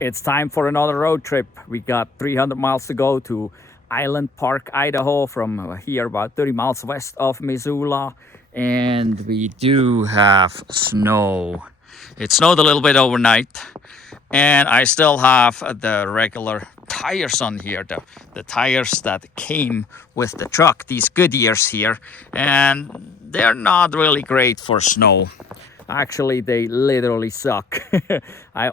It's time for another road trip. We got 300 miles to go to Island Park, Idaho, from here about 30 miles west of Missoula. And we do have snow. It snowed a little bit overnight. And I still have the regular tires on here, the tires that came with the truck, these Goodyears here. And they're not really great for snow. Actually, they literally suck. I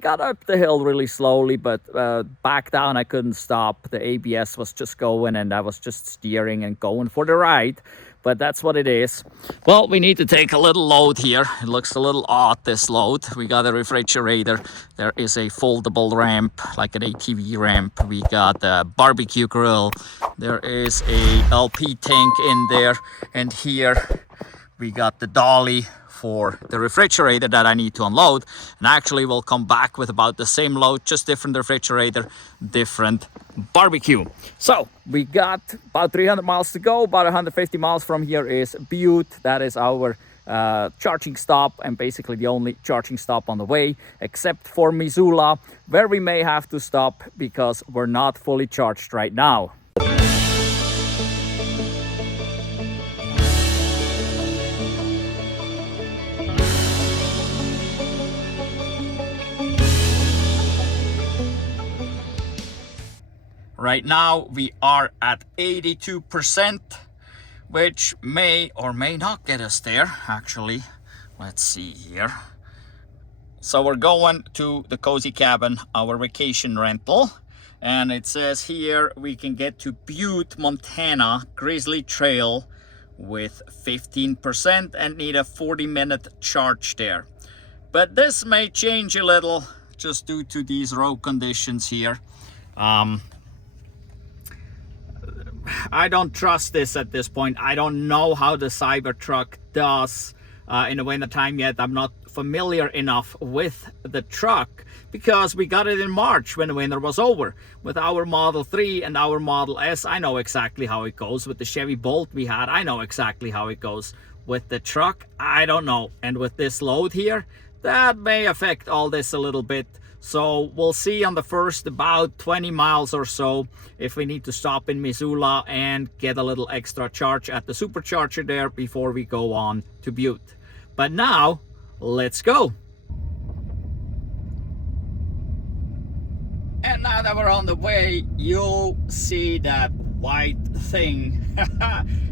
got up the hill really slowly, but back down I couldn't stop. The ABS was just going and I was just steering and going for the ride. But that's what it is. Well, we need to take a little load here. It looks a little odd, this load. We got a refrigerator. There is a foldable ramp, like an ATV ramp. We got a barbecue grill. There is a LP tank in there. And here we got the dolly for the refrigerator that I need to unload. And actually we'll come back with about the same load, just different refrigerator, different barbecue. So we got about 300 miles to go. About 150 miles from here is Butte. That is our charging stop, and basically the only charging stop on the way, except for Missoula, where we may have to stop because we're not fully charged right now. Right now we are at 82%, which may or may not get us there. Actually, let's see here. So we're going to the Cozy Cabin, our vacation rental. And it says here we can get to Butte, Montana, Grizzly Trail with 15% and need a 40-minute charge there. But this may change a little just due to these road conditions here. I don't trust this at this point. I don't know how the Cybertruck does in the winter time yet. I'm not familiar enough with the truck because we got it in March when the winter was over. With our Model 3 and our Model S, I know exactly how it goes. With the Chevy Bolt we had, I know exactly how it goes. With the truck, I don't know. And with this load here, that may affect all this a little bit. So we'll see on the first about 20 miles or so if we need to stop in Missoula and get a little extra charge at the Supercharger there before we go on to Butte. But now, let's go. And now that we're on the way, you'll see that white thing.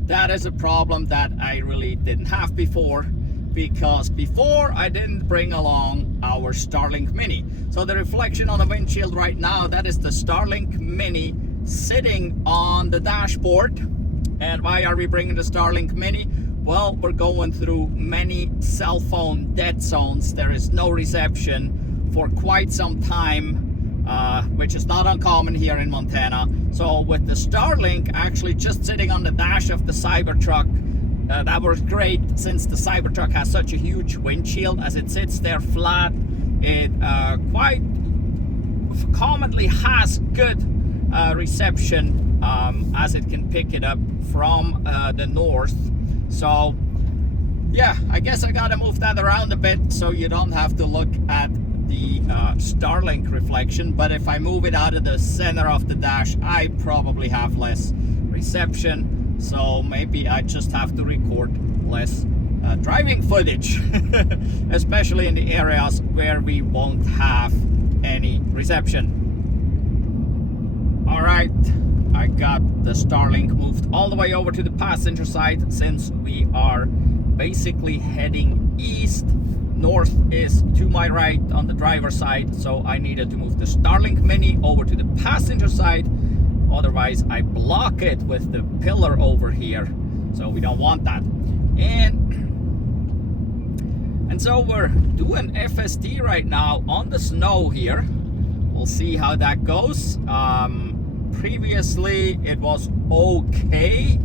That is a problem that I really didn't have before, because before I didn't bring along our Starlink Mini. So the reflection on the windshield right now, that is the Starlink Mini sitting on the dashboard. And why are we bringing the Starlink Mini? Well, we're going through many cell phone dead zones. There is no reception for quite some time, which is not uncommon here in Montana. So with the Starlink actually just sitting on the dash of the Cybertruck, that works great since the Cybertruck has such a huge windshield. As it sits there flat, it quite commonly has good reception as it can pick it up from the north. So yeah, I guess I gotta move that around a bit so you don't have to look at the Starlink reflection. But if I move it out of the center of the dash, I probably have less reception. So maybe I just have to record less driving footage, especially in the areas where we won't have any reception. All right, I got the Starlink moved all the way over to the passenger side since we are basically heading east. North is to my right on the driver's side, so I needed to move the Starlink Mini over to the passenger side. Otherwise I block it with the pillar over here, so we don't want that. And so we're doing FSD right now on the snow here. We'll see how that goes. Previously it was okay.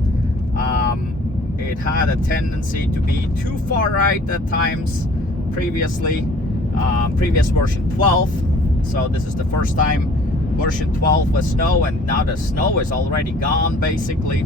It had a tendency to be too far right at times previously. Previous version 12, so this is the first time version 12 with snow, and now the snow is already gone basically.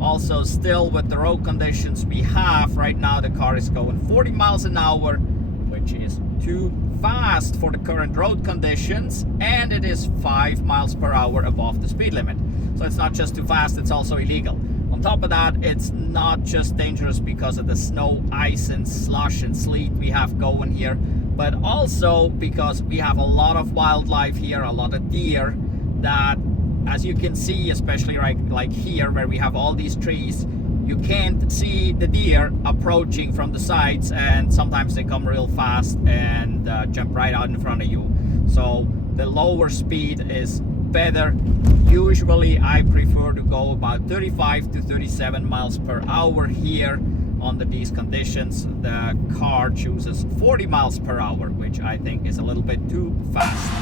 Also, still with the road conditions we have right now, the car is going 40 miles an hour, which is too fast for the current road conditions, and it is 5 miles per hour above the speed limit. So it's not just too fast, it's also illegal. On top of that, it's not just dangerous because of the snow, ice, and slush and sleet we have going here, but also because we have a lot of wildlife here, a lot of deer that, as you can see, especially like here where we have all these trees, you can't see the deer approaching from the sides, and sometimes they come real fast and jump right out in front of you. So the lower speed is better. Usually I prefer to go about 35 to 37 miles per hour here under these conditions. The car chooses 40 miles per hour, which I think is a little bit too fast.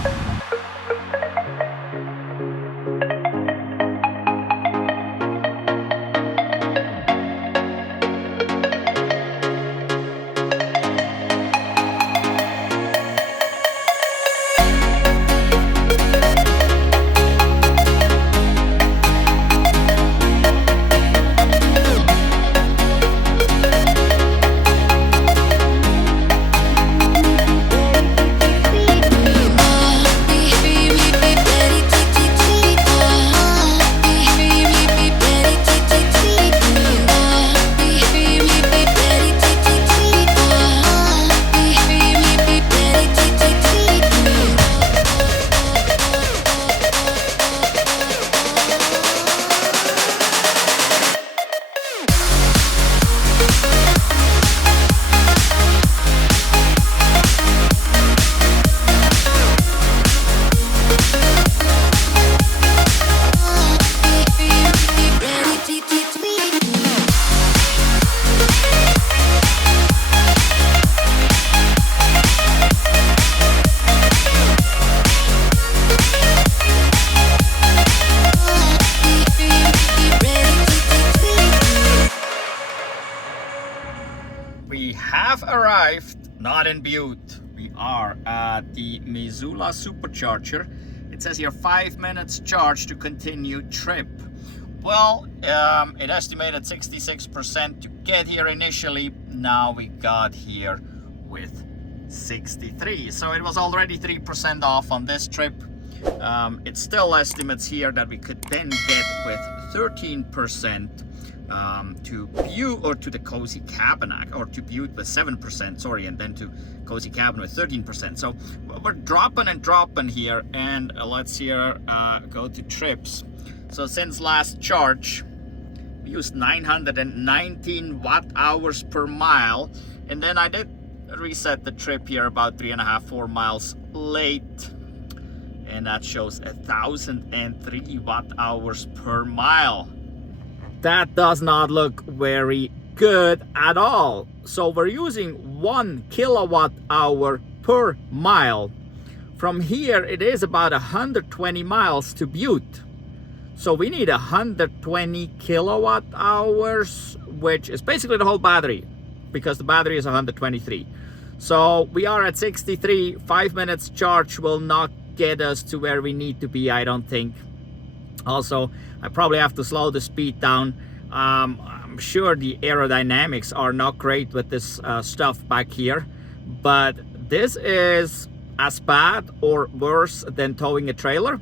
We have arrived, not in Butte. We are at the Tesla Supercharger. It says here 5 minutes charge to continue trip. Well, it estimated 66% to get here initially. Now we got here with 63. So it was already 3% off on this trip. It still estimates here that we could then get with 13% to Butte, or to the Cozy Cabin, or to Butte with 7%, sorry, and then to Cozy Cabin with 13%. So we're dropping and dropping here, and let's here go to trips. So since last charge, we used 919 watt hours per mile, and then I did reset the trip here about 3.5-4 miles late, and that shows 1,003 watt hours per mile. That does not look very good at all. So we're using 1 kilowatt hour per mile. From here it is about 120 miles to Butte. So we need 120 kilowatt hours, which is basically the whole battery, because the battery is 123. So we are at 63. 5 minutes charge will not get us to where we need to be, I don't think. Also, I probably have to slow the speed down. I'm sure the aerodynamics are not great with this stuff back here, but this is as bad or worse than towing a trailer.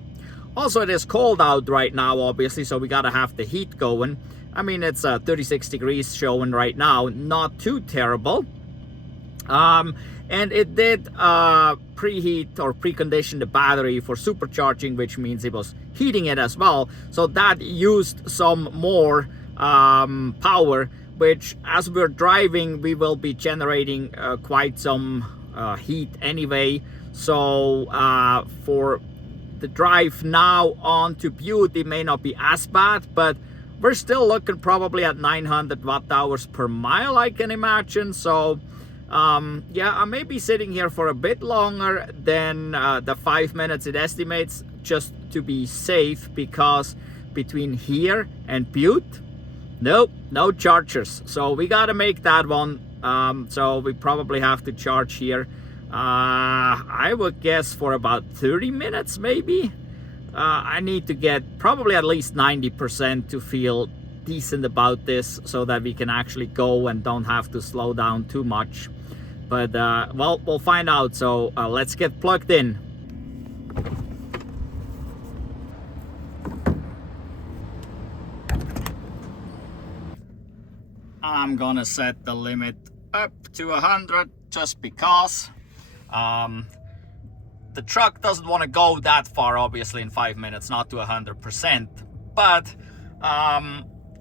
Also, it is cold out right now, obviously, so we gotta have the heat going. I mean, it's 36 degrees showing right now, not too terrible. And it did preheat or precondition the battery for supercharging, which means it was heating it as well. So that used some more power, which as we're driving, we will be generating quite some heat anyway. So for the drive now on to Butte, it may not be as bad, but we're still looking probably at 900 watt hours per mile, I can imagine. So yeah, I may be sitting here for a bit longer than the 5 minutes it estimates, just to be safe, because between here and Butte, nope, no chargers. So we gotta make that one. So we probably have to charge here, I would guess for about 30 minutes maybe. I need to get probably at least 90% to feel decent about this, so that we can actually go and don't have to slow down too much. But well, we'll find out. So let's get plugged in. I'm gonna set the limit up to 100 just because the truck doesn't want to go that far, obviously in 5 minutes, not to 100%. But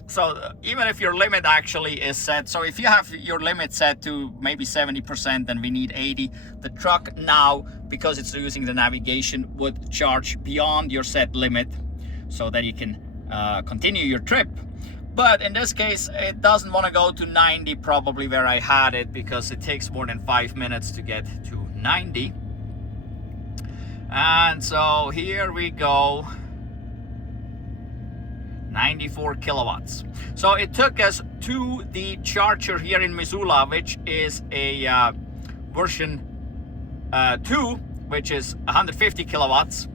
so even if your limit actually is set, so if you have your limit set to maybe 70% and we need 80, the truck now, because it's using the navigation, would charge beyond your set limit so that you can continue your trip. But in this case, it doesn't want to go to 90, probably where I had it, because it takes more than 5 minutes to get to 90. And so here we go, 94 kilowatts. So it took us to the charger here in Missoula, which is a version 2, which is 150 kilowatts.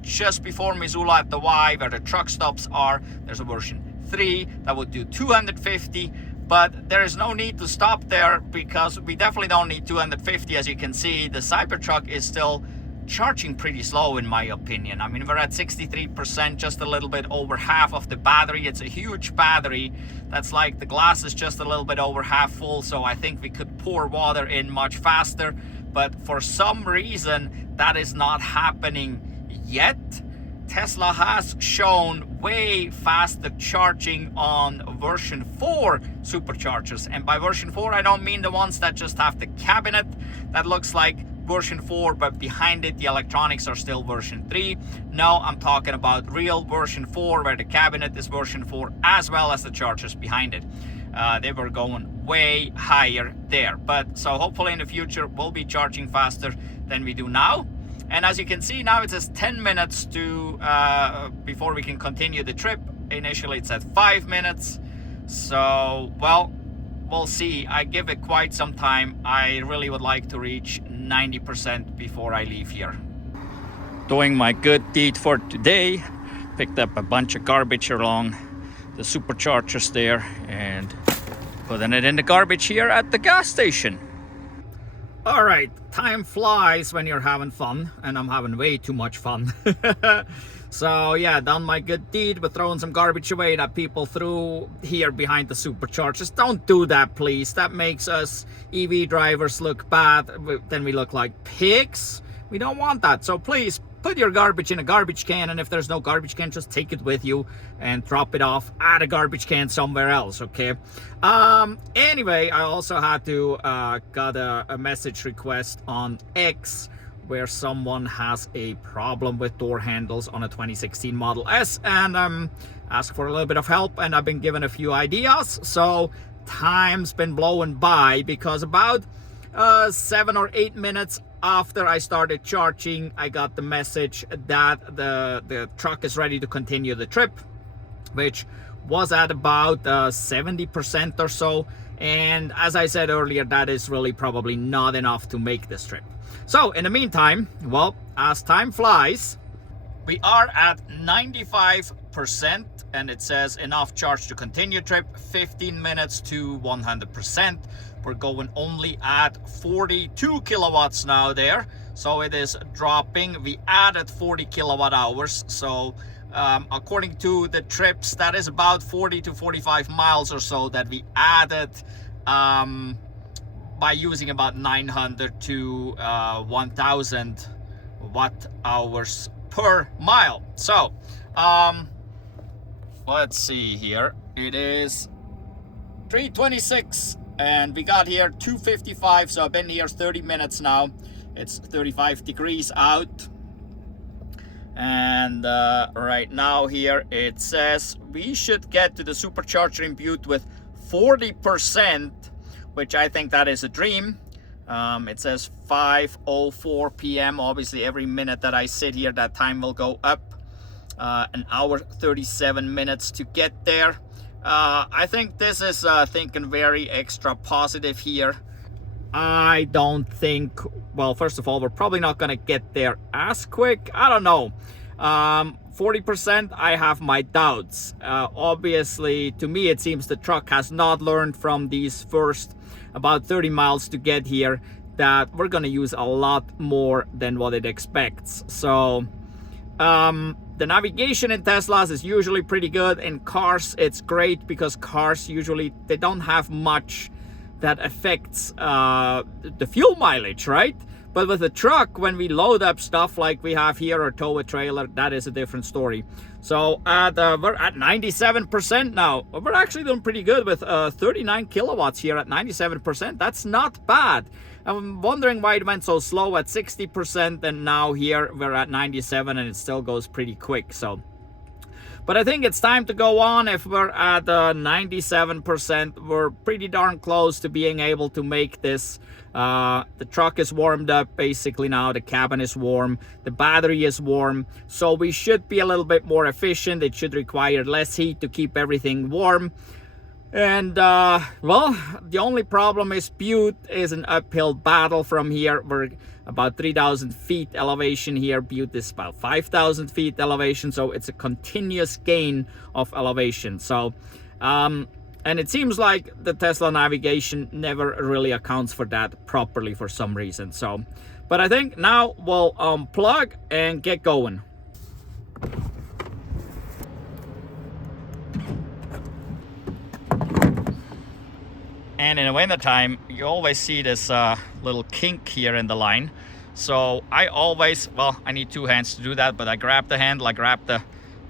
Just before Missoula at the Y, where the truck stops are, there's a version 3 that would do 250, but there is no need to stop there because we definitely don't need 250. As you can see, the Cybertruck is still charging pretty slow in my opinion. I mean, we're at 63%, just a little bit over half of the battery. It's a huge battery. That's like the glass is just a little bit over half full, so I think we could pour water in much faster, but for some reason that is not happening yet. Tesla has shown way faster charging on version 4 superchargers, and by version 4 I don't mean the ones that just have the cabinet that looks like version 4 but behind it the electronics are still version 3. No, I'm talking about real version 4 where the cabinet is version 4 as well as the chargers behind it. They were going way higher there, but so hopefully in the future we'll be charging faster than we do now. And as you can see now, it says 10 minutes to before we can continue the trip. Initially it said 5 minutes. So, well, we'll see. I give it quite some time. I really would like to reach 90% before I leave here. Doing my good deed for today. Picked up a bunch of garbage along the superchargers there and putting it in the garbage here at the gas station. All right, time flies when you're having fun, and I'm having way too much fun. So yeah, done my good deed with throwing some garbage away that people threw here behind the superchargers. Don't do that, please. That makes us EV drivers look bad. Then we look like pigs. We don't want that. So please put your garbage in a garbage can, and if there's no garbage can, just take it with you and drop it off at a garbage can somewhere else, okay? Anyway, I also had to got a message request on X where someone has a problem with door handles on a 2016 Model S, and asked for a little bit of help, and I've been given a few ideas. So time's been blowing by, because about 7 or 8 minutes after I started charging, I got the message that the truck is ready to continue the trip, which was at about 70% or so. And as I said earlier, that is really probably not enough to make this trip. So in the meantime, well, as time flies, we are at 95%, and it says enough charge to continue trip, 15 minutes to 100%. We're going only at 42 kilowatts now there, so it is dropping. We added 40 kilowatt hours, so according to the trips, that is about 40 to 45 miles or so that we added by using about 900 to 1000 watt hours per mile. So let's see here, it is 3:26 and we got here 2:55, so I've been here 30 minutes now. It's 35 degrees out, and right now here it says we should get to the supercharger in Butte with 40%, which I think that is a dream. It says 5:04 p.m. Obviously every minute that I sit here, that time will go up. An hour 37 minutes to get there. I think this is thinking very extra positive here. I don't think, well, first of all, we're probably not gonna get there as quick. I don't know. 40%, I have my doubts. Obviously, to me, it seems the truck has not learned from these first about 30 miles to get here that we're gonna use a lot more than what it expects. So the navigation in Teslas is usually pretty good. In cars, it's great because cars usually, they don't have much that affects the fuel mileage, right? But with a truck, when we load up stuff like we have here or tow a trailer, that is a different story. So we're at 97% now. We're actually doing pretty good with 39 kilowatts here at 97%. That's not bad. I'm wondering why it went so slow at 60%, and now here we're at 97 and it still goes pretty quick. So, but I think it's time to go on. If we're at 97%, we're pretty darn close to being able to make this. The truck is warmed up basically now, the cabin is warm, the battery is warm, so we should be a little bit more efficient. It should require less heat to keep everything warm. And well, the only problem is Butte is an uphill battle from here. We're about 3,000 feet elevation here. Butte is about 5,000 feet elevation, so it's a continuous gain of elevation. So and it seems like the Tesla navigation never really accounts for that properly for some reason. So, but I think now we'll unplug and get going. And in the winter time, you always see this little kink here in the line. So I always, well, I need two hands to do that, but I grab the handle, I grab the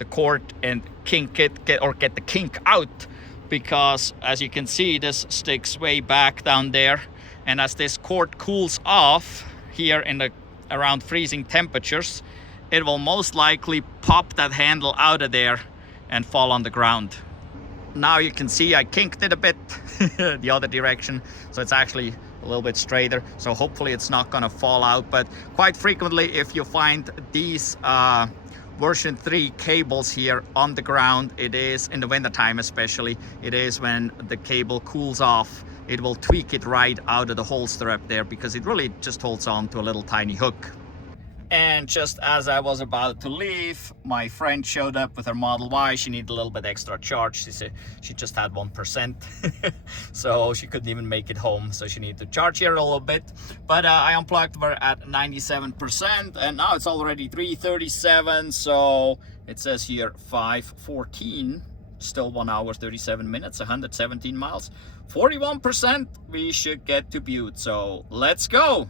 cord and kink it, get the kink out. Because as you can see, this sticks way back down there, and as this cord cools off here in the around freezing temperatures, it will most likely pop that handle out of there and fall on the ground. Now you can see I kinked it a bit the other direction, so it's actually a little bit straighter, so hopefully it's not gonna fall out. But quite frequently, if you find these version 3 cables here on the ground, it is in the winter time especially, it is when the cable cools off, it will tweak it right out of the holster up there, because it really just holds on to a little tiny hook. And just as I was about to leave, my friend showed up with her Model Y. She needed a little bit extra charge. She said she just had 1%, so she couldn't even make it home. So she needed to charge here a little bit. But I unplugged her at 97%, and now it's already 3:37. So it says here 5:14. Still 1 hour 37 minutes, 117 miles, 41%. We should get to Butte. So let's go.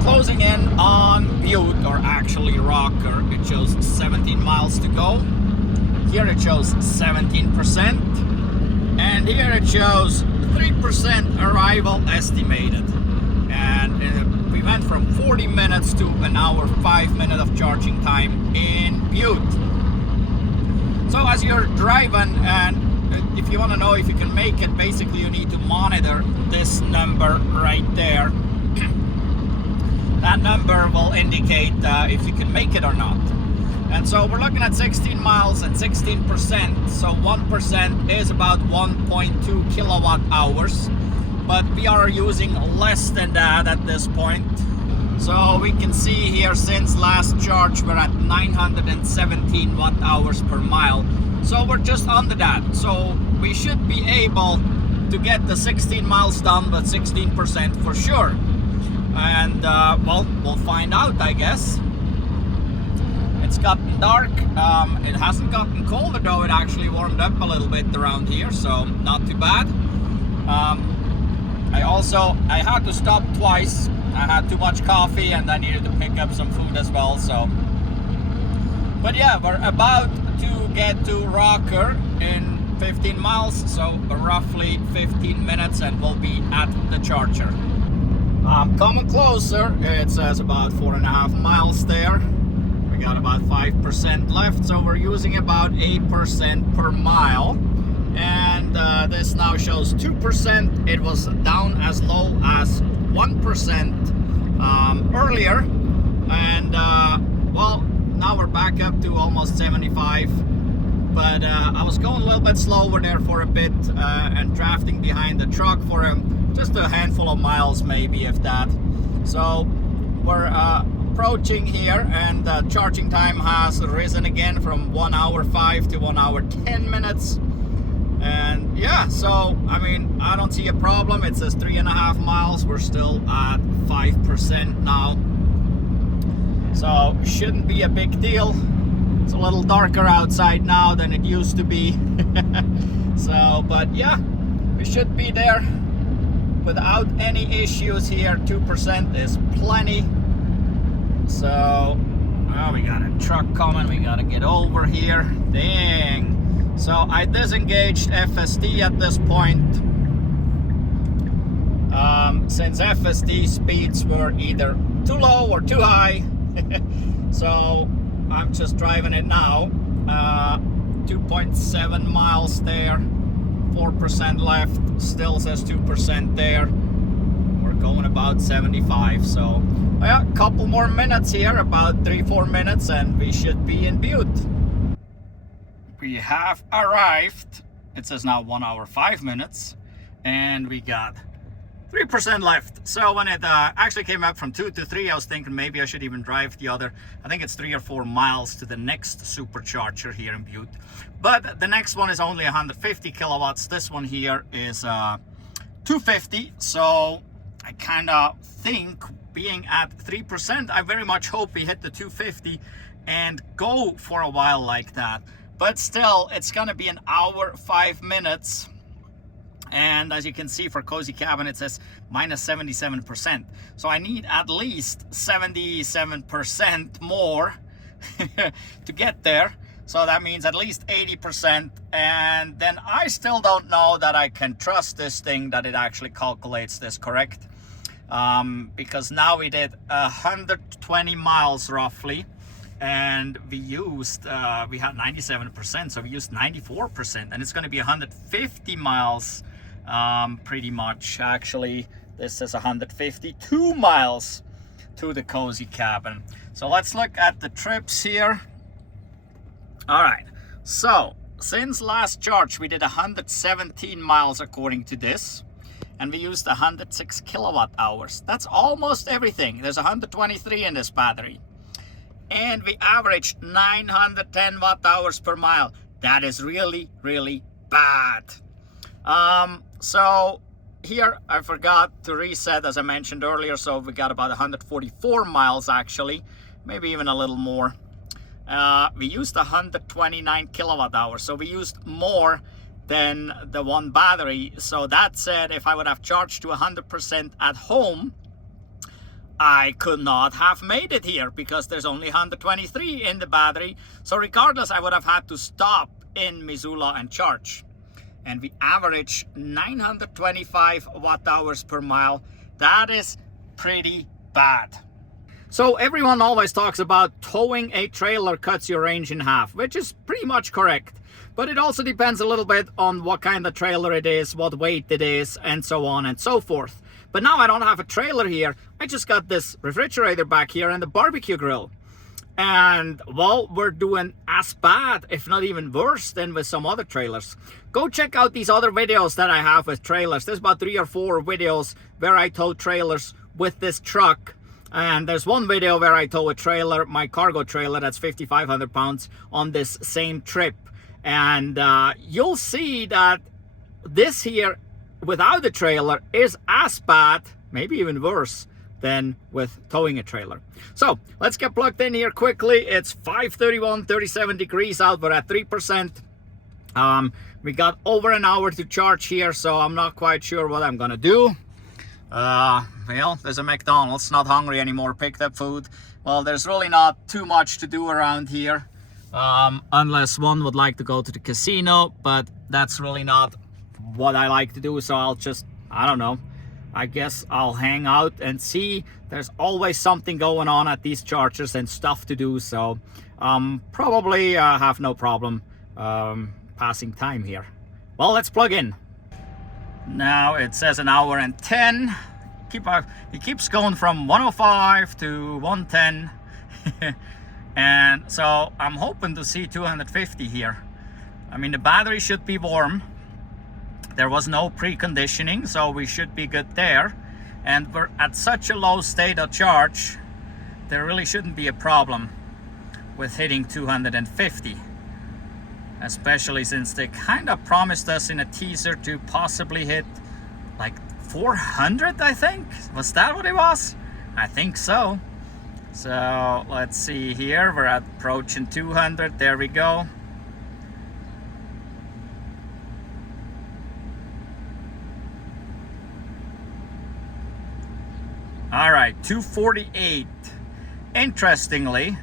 Closing in on Butte, or actually Rocker. It shows 17 miles to go. Here it shows 17%, and here it shows 3% arrival estimated. And we went from 40 minutes to an hour 5 minutes of charging time in Butte. So as you're driving, and if you want to know if you can make it, basically you need to monitor this number right there. that number will indicate if you can make it or not. And so we're looking at 16 miles and 16%, so 1% is about 1.2 kilowatt hours, but we are using less than that at this point. So we can see here, since last charge we're at 917 watt hours per mile, so we're just under that. So we should be able to get the 16 miles done, but 16% for sure. And well, we'll find out, I guess. It's gotten dark. It hasn't gotten colder though. It actually warmed up a little bit around here, so not too bad. I had to stop twice. I had too much coffee and I needed to pick up some food as well. So, but yeah, we're about to get to Rocker in 15 miles, so roughly 15 minutes, and we'll be at the charger. I'm coming closer. It says about 4.5 miles there. We got about 5% left, so we're using about 8% per mile. And this now shows 2%. It was down as low as 1% earlier. And well, now we're back up to almost 75. But I was going a little bit slower there for a bit and drafting behind the truck for just a handful of miles, maybe, if that. So we're approaching here, and the charging time has risen again from 1 hour 5 to 1 hour 10 minutes. And yeah, so I mean, I don't see a problem. It says 3.5 miles. We're still at 5% now, so shouldn't be a big deal. It's a little darker outside now than it used to be. So, but yeah, we should be there without any issues here. 2% is plenty. So, oh, we got a truck coming. We got to get over here. Dang. So I disengaged FSD at this point. Since FSD speeds were either too low or too high. So I'm just driving it now. 2.7 miles there, 4% left, still says 2% there. We're going about 75, so yeah, a couple more minutes here, about 3-4 minutes, and we should be in Butte. We have arrived. It says now 1 hour 5 minutes, and we got 3% left. So when it actually came up from 2 to 3, I was thinking maybe I should even drive the other, I think it's 3 or 4 miles to the next supercharger here in Butte. But the next one is only 150 kilowatts. This one here is 250. So I kind of think, being at 3%, I very much hope we hit the 250 and go for a while like that. But still, it's gonna be 1 hour 5 minutes. And as you can see, for Cozy Cabin, it says minus 77%. So I need at least 77% more to get there. So that means at least 80%. And then I still don't know that I can trust this thing, that it actually calculates this correct. Because now we did 120 miles roughly. And we used, we had 97%. So we used 94%. And it's going to be 150 miles. Pretty much, actually. This is 152 miles to the Cozy Cabin. So let's look at the trips here. All right, so since last charge we did 117 miles according to this, and we used 106 kilowatt hours. That's almost everything. There's 123 in this battery, and we averaged 910 watt hours per mile. That is really, really bad. So here I forgot to reset, as I mentioned earlier, so we got about 144 miles actually, maybe even a little more. We used 129 kilowatt hours, so we used more than the one battery. So that said, if I would have charged to 100% at home, I could not have made it here because there's only 123 in the battery. So regardless, I would have had to stop in Missoula and charge. And we average 925 watt hours per mile. That is pretty bad. So everyone always talks about towing a trailer cuts your range in half, which is pretty much correct. But it also depends a little bit on what kind of trailer it is, what weight it is, and so on and so forth. But now I don't have a trailer here. I just got this refrigerator back here and the barbecue grill. And well, we're doing as bad, if not even worse, than with some other trailers. Go check out these other videos that I have with trailers. There's about 3 or 4 videos where I tow trailers with this truck. And there's one video where I tow a trailer, my cargo trailer, that's 5,500 pounds on this same trip. And you'll see that this here without the trailer is as bad, maybe even worse, than with towing a trailer. So let's get plugged in here quickly. It's 5:31, 37 degrees out. We're at 3%. We got over an hour to charge here, so I'm not quite sure what I'm gonna do. Well, there's a McDonald's, not hungry anymore, picked up food. Well, there's really not too much to do around here, unless one would like to go to the casino, but that's really not what I like to do, so I'll just, I don't know, I guess I'll hang out and see. There's always something going on at these chargers and stuff to do, so probably have no problem passing time here. Well, let's plug in. Now it says an hour and 10. It keeps going from 105 to 110. And so I'm hoping to see 250 here. I mean, the battery should be warm. There was no preconditioning, so we should be good there. And we're at such a low state of charge, there really shouldn't be a problem with hitting 250. Especially since they kind of promised us in a teaser to possibly hit like 400, I think. Was that what it was? I think so. So let's see here, we're approaching 200, there we go. All right, 248. Interestingly,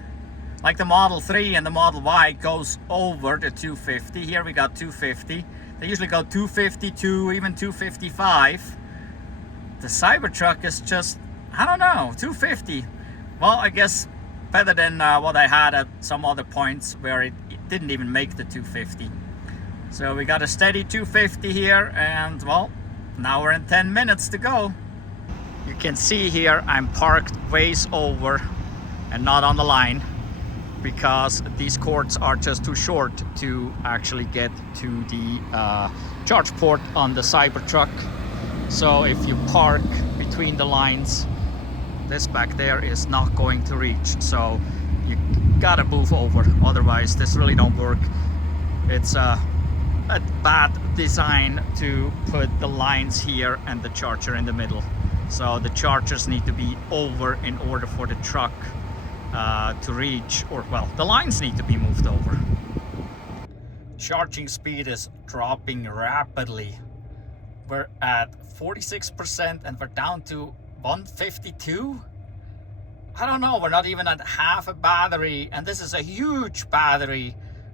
like the Model 3 and the Model Y goes over the 250. Here we got 250. They usually go 252, even 255. The Cybertruck is just, I don't know, 250. Well, I guess better than what I had at some other points where it didn't even make the 250. So we got a steady 250 here, and well, now we're in 10 minutes to go. You can see here I'm parked ways over and not on the line because these cords are just too short to actually get to the charge port on the Cybertruck. So if you park between the lines, this back there is not going to reach. So you gotta move over, otherwise this really don't work. It's a bad design to put the lines here and the charger in the middle. So the chargers need to be over in order for the truck to reach, or well, the lines need to be moved over. Charging speed is dropping rapidly. We're at 46% and we're down to 152. I don't know, we're not even at half a battery, and this is a huge battery.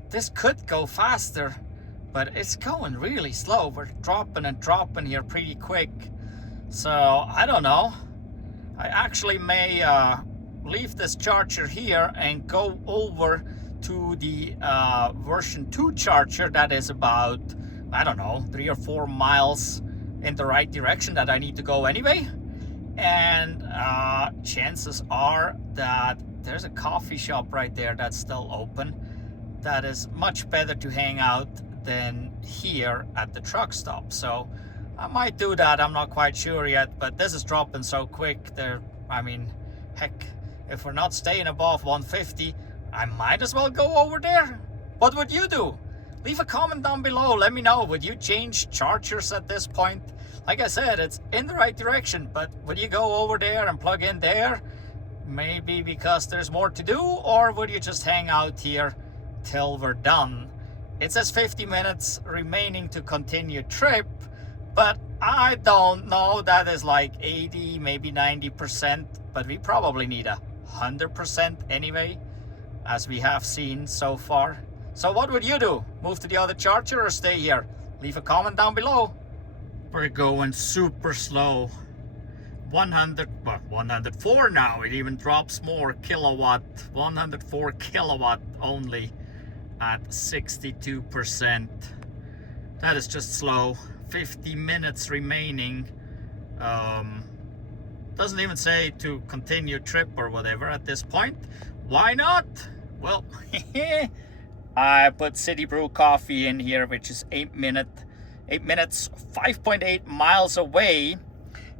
This could go faster, but it's going really slow. We're dropping and dropping here pretty quick. So I don't know, I actually may leave this charger here and go over to the version 2 charger that is about, I don't know, 3 or 4 miles in the right direction that I need to go anyway. And chances are that there's a coffee shop right there that's still open. That is much better to hang out than here at the truck stop. So I might do that, I'm not quite sure yet, but this is dropping so quick there. I mean, heck, if we're not staying above 150, I might as well go over there. What would you do? Leave a comment down below, let me know. Would you change chargers at this point? Like I said, it's in the right direction, but would you go over there and plug in there? Maybe because there's more to do, or would you just hang out here till we're done? It says 50 minutes remaining to continue trip, but I don't know, that is like 80, maybe 90%, but we probably need 100% anyway, as we have seen so far. So what would you do? Move to the other charger or stay here? Leave a comment down below. We're going super slow. 104 now, it even drops more kilowatt. 104 kilowatt only at 62%. That is just slow. 50 minutes remaining. doesn't even say to continue trip or whatever at this point. Why not? Well, I put City Brew coffee in here, which is 8 minutes, 5.8 miles away.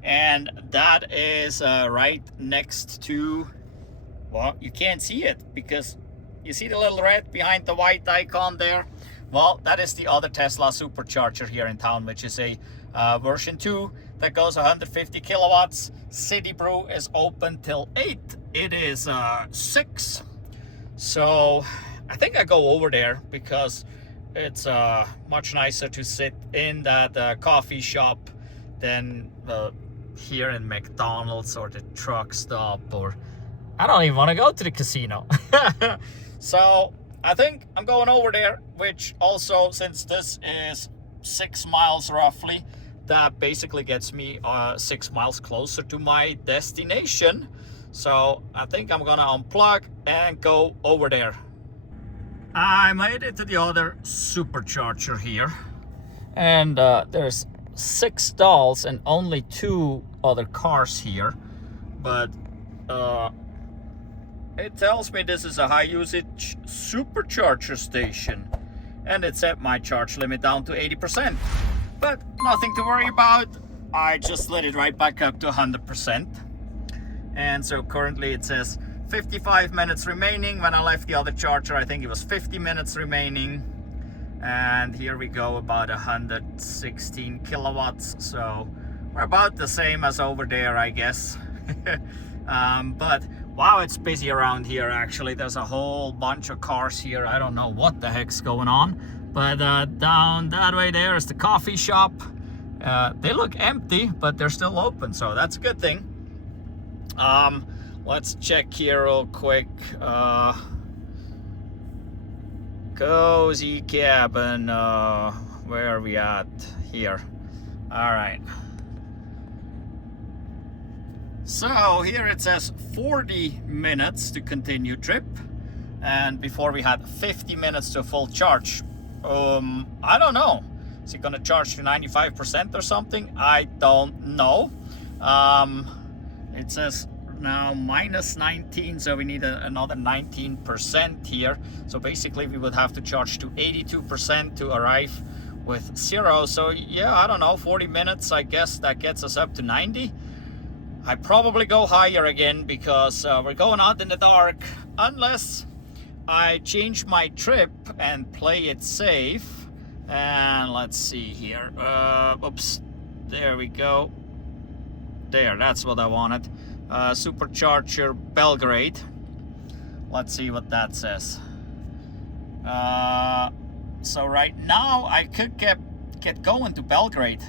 And that is right next to, well, you can't see it because you see the little red behind the white icon there. Well, that is the other Tesla Supercharger here in town, which is a version 2 that goes 150 kilowatts. City Brew is open till 8. It is 6. So I think I go over there because it's much nicer to sit in that coffee shop than here in McDonald's or the truck stop, or I don't even want to go to the casino. So I think I'm going over there, which also, since this is 6 miles roughly, that basically gets me 6 miles closer to my destination. So I think I'm gonna unplug and go over there. I made it to the other supercharger here, and there's 6 stalls and only 2 other cars here, but it tells me this is a high usage supercharger station, and it set my charge limit down to 80%, but nothing to worry about. I just lit it right back up to 100%, and so currently it says 55 minutes remaining. When I left the other charger, I think it was 50 minutes remaining. And here we go, about 116 kilowatts. So we're about the same as over there, I guess. But wow, it's busy around here actually. There's a whole bunch of cars here. I don't know what the heck's going on. But down that way there is the coffee shop. They look empty, but they're still open, so that's a good thing. Let's check here real quick. Cozy cabin, where are we at here? All right, so here it says 40 minutes to continue trip, and before we had 50 minutes to full charge. I don't know, is it gonna charge to 95% or something? I don't know. It says now minus 19, so we need another 19% here. So basically we would have to charge to 82% to arrive with 0. So yeah, I don't know, 40 minutes, I guess that gets us up to 90. I probably go higher again because we're going out in the dark, unless I change my trip and play it safe. And let's see here, oops, there we go. There, that's what I wanted. Supercharger Belgrade. Let's see what that says. So right now I could get going to Belgrade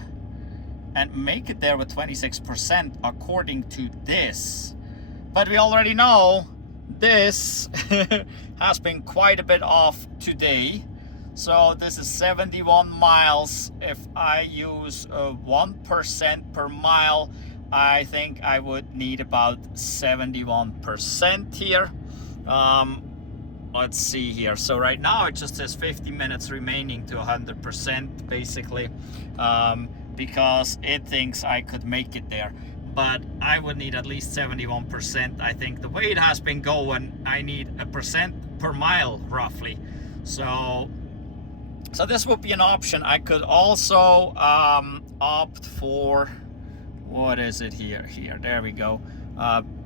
and make it there with 26% according to this. But we already know this has been quite a bit off today. So this is 71 miles. If I use 1% per mile, I think I would need about 71% here. Let's see here. So right now it just says 50 minutes remaining to 100% basically, because it thinks I could make it there. But I would need at least 71%. I think the way it has been going, I need 1% per mile roughly. So this would be an option. I could also opt for, what is it here? There we go.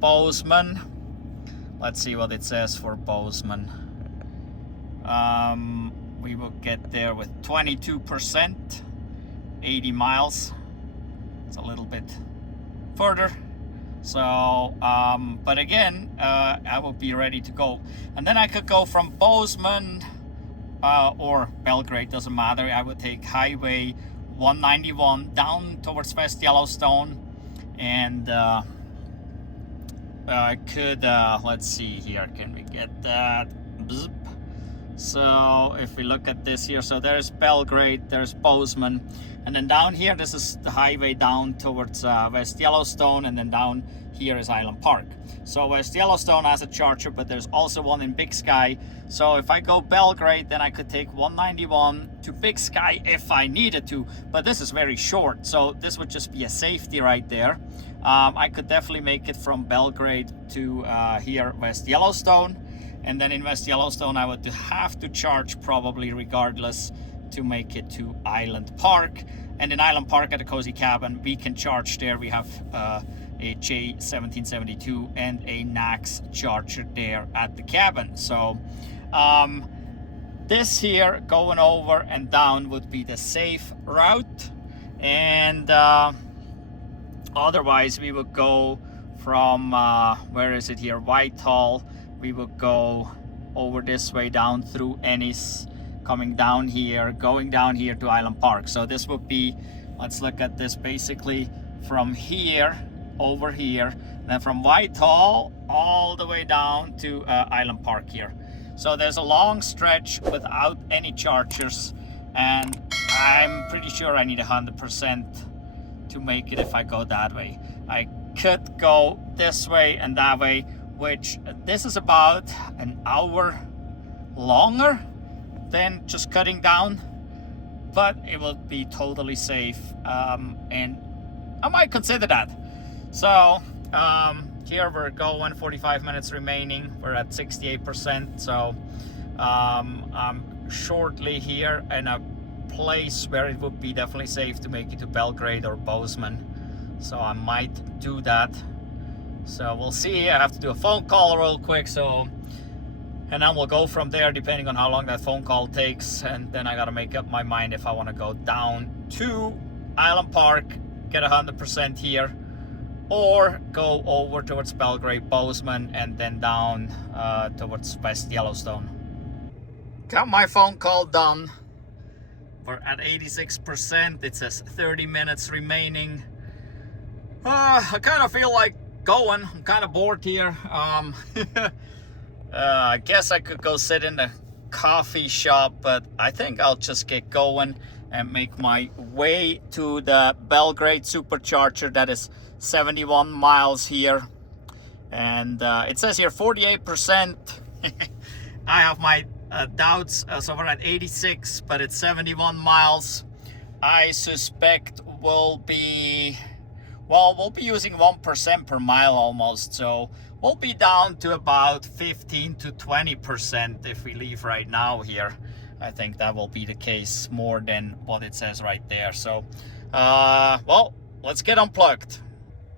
Bozeman. Let's see what it says for Bozeman. We will get there with 22%, 80 miles. It's a little bit further. So, but again, I will be ready to go. And then I could go from Bozeman or Belgrade, doesn't matter. I would take Highway 191 down towards West Yellowstone, and I could, let's see here, can we get that? Bzz. So if we look at this here, so there's Belgrade, there's Bozeman, And then down here, this is the highway down towards West Yellowstone, and then down here is Island Park. So West Yellowstone has a charger, but there's also one in Big Sky. So if I go Belgrade, then I could take 191 to Big Sky if I needed to, but this is very short, so this would just be a safety right there. I could definitely make it from Belgrade to here West Yellowstone, and then in West Yellowstone I would have to charge probably regardless to make it to Island Park. And in Island Park at the Cozy Cabin, we can charge there. We have a J1772 and a NAX charger there at the cabin. So this here going over and down would be the safe route, and otherwise we would go from where is it here, Whitehall. We would go over this way down through Ennis, coming down here, going down here to Island Park. So this would be, let's look at this, basically from here over here, then from Whitehall all the way down to Island Park here. So there's a long stretch without any chargers, and I'm pretty sure I need 100% to make it if I go that way. I could go this way and that way, which this is about an hour longer than just cutting down, but it will be totally safe, and I might consider that. So here we're going 45 minutes remaining, we're at 68%. So I'm shortly here in a place where it would be definitely safe to make it to Belgrade or Bozeman, so I might do that. So we'll see. I have to do a phone call real quick, so, and then we'll go from there depending on how long that phone call takes, and then I gotta make up my mind if I want to go down to Island Park, get 100% here, or go over towards Belgrade, Bozeman, and then down towards West Yellowstone. Got my phone call done. We're at 86%. It says 30 minutes remaining. I kind of feel like going. I'm kind of bored here. I guess I could go sit in the coffee shop, but I think I'll just get going and make my way to the Belgrade Supercharger. That is 71 miles here, and it says here 48%. I have my doubts, so we're at 86, but it's 71 miles. I suspect we'll be using 1% per mile almost, so we'll be down to about 15 to 20% if we leave right now here. I think that will be the case more than what it says right there. So well, let's get unplugged.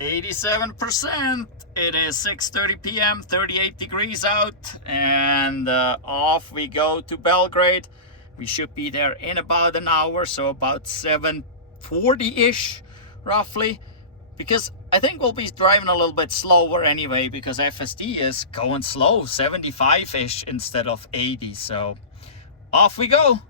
87%. It is 6:30 p.m., 38 degrees out, and off we go to Belgrade. We should be there in about an hour, so about 7:40-ish roughly, because I think we'll be driving a little bit slower anyway, because FSD is going slow, 75-ish instead of 80. So off we go.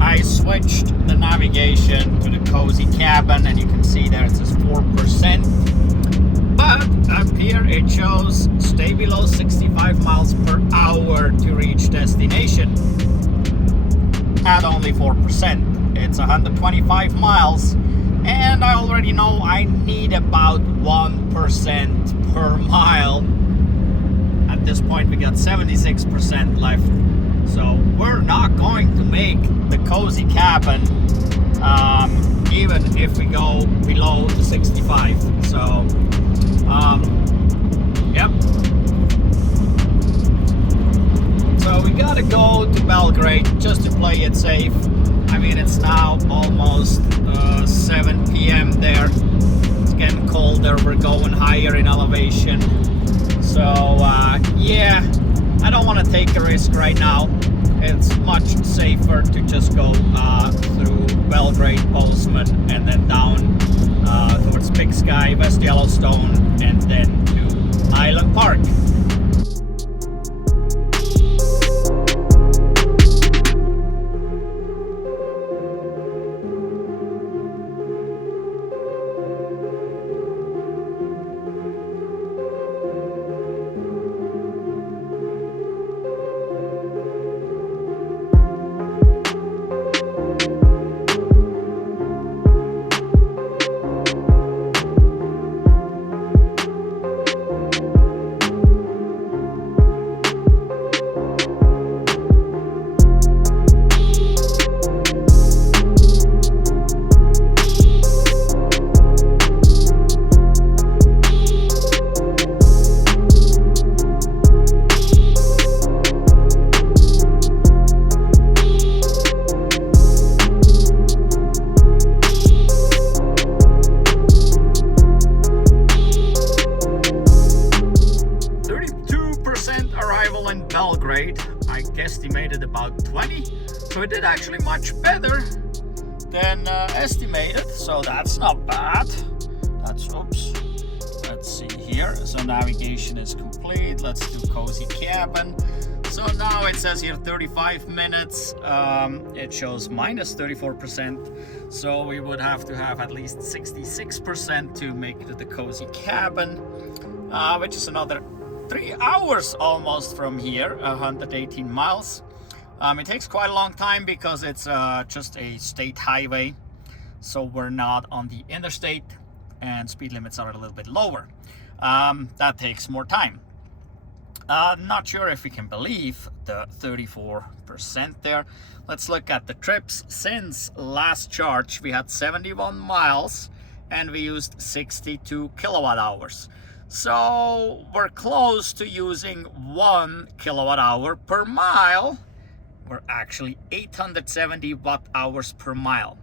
I switched the navigation to the Cozy Cabin, and you can see there it says 4%, but up here it shows stay below 65 miles per hour to reach destination at only 4%. It's 125 miles, and I already know I need about 1% per mile. At this point we got 76% left. So we're not going to make the Cozy Cabin, even if we go below the 65. So, yep. So we gotta go to Belgrade just to play it safe. I mean, it's now almost 7 p.m. there. It's getting colder. We're going higher in elevation. So, yeah. I don't want to take a risk right now. it's much safer to just go through Belgrade, Bozeman, and then down towards Big Sky, West Yellowstone, and then to Island Park. Belgrade, I guesstimated about 20, so it did actually much better than estimated, so that's not bad. That's, oops, let's see here. So navigation is complete. Let's do cozy cabin. So now it says here 35 minutes. It shows minus 34%, so we would have to have at least 66% to make it to the cozy cabin, which is another 3 hours almost from here, 118 miles. It takes quite a long time because it's just a state highway, so we're not on the interstate and speed limits are a little bit lower. That takes more time. Not sure if we can believe the 34% there. Let's look at the trips. Since last charge we had 71 miles and we used 62 kilowatt hours. So we're close to using 1 kilowatt hour per mile. We're actually 870 watt hours per mile,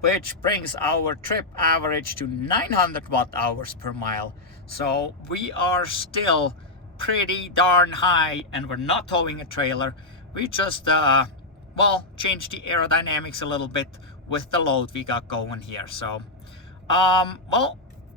which brings our trip average to 900 watt hours per mile. So we are still pretty darn high, and we're not towing a trailer. We just well, changed the aerodynamics a little bit with the load we got going here. So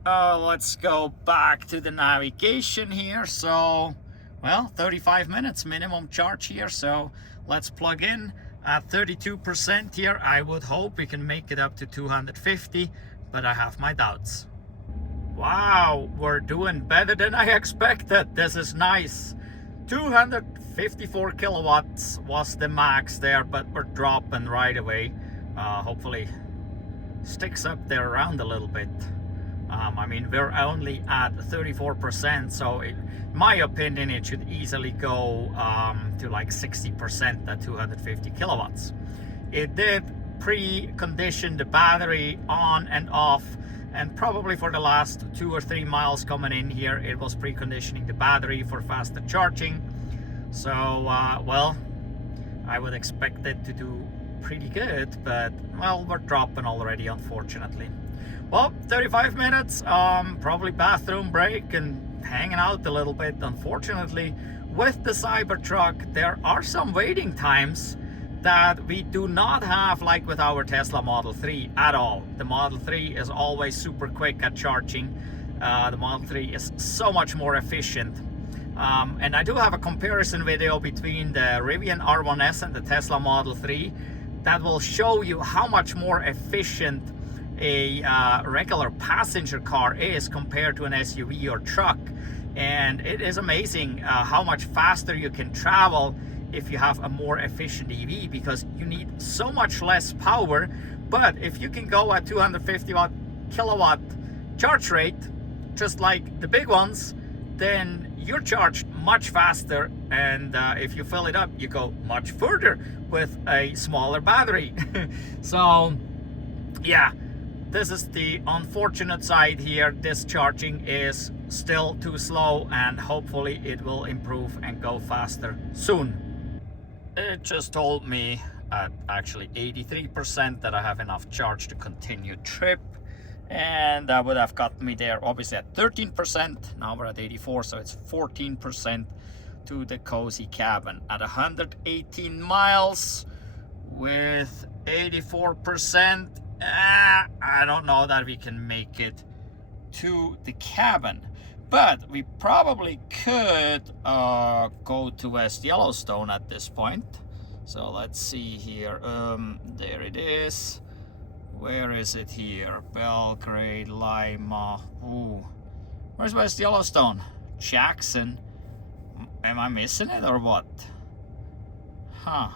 let's go back to the navigation here. So, well, 35 minutes minimum charge here. So let's plug in at 32% here. I would hope we can make it up to 250, but I have my doubts. Wow, we're doing better than I expected. This is nice. 254 kilowatts was the max there, but we're dropping right away. Hopefully sticks up there around a little bit. I mean, we're only at 34%, so in my opinion it should easily go to like 60% at 250 kilowatts. It did precondition the battery on and off, and probably for the last 2 or 3 miles coming in here it was preconditioning the battery for faster charging. So well, I would expect it to do pretty good, but well, we're dropping already, unfortunately. Well, 35 minutes, probably bathroom break and hanging out a little bit. Unfortunately, with the Cybertruck, there are some waiting times that we do not have like with our Tesla Model 3 at all. The Model 3 is always super quick at charging. The Model 3 is so much more efficient. And I do have a comparison video between the Rivian R1S and the Tesla Model 3 that will show you how much more efficient a regular passenger car is compared to an SUV or truck. And it is amazing how much faster you can travel if you have a more efficient EV, because you need so much less power. But if you can go at 250 kilowatt charge rate, just like the big ones, then you're charged much faster, and if you fill it up, you go much further with a smaller battery. So yeah, this is the unfortunate side here. This charging is still too slow, and hopefully it will improve and go faster soon. It just told me at actually 83% that I have enough charge to continue trip, and that would have got me there obviously at 13%. Now we're at 84, so it's 14% to the cozy cabin at 118 miles with 84%. I don't know that we can make it to the cabin, but we probably could go to West Yellowstone at this point. So let's see here. There it is. Where is it here? Belgrade, Lima. Ooh, where's West Yellowstone? Jackson. Am I missing it or what? Huh.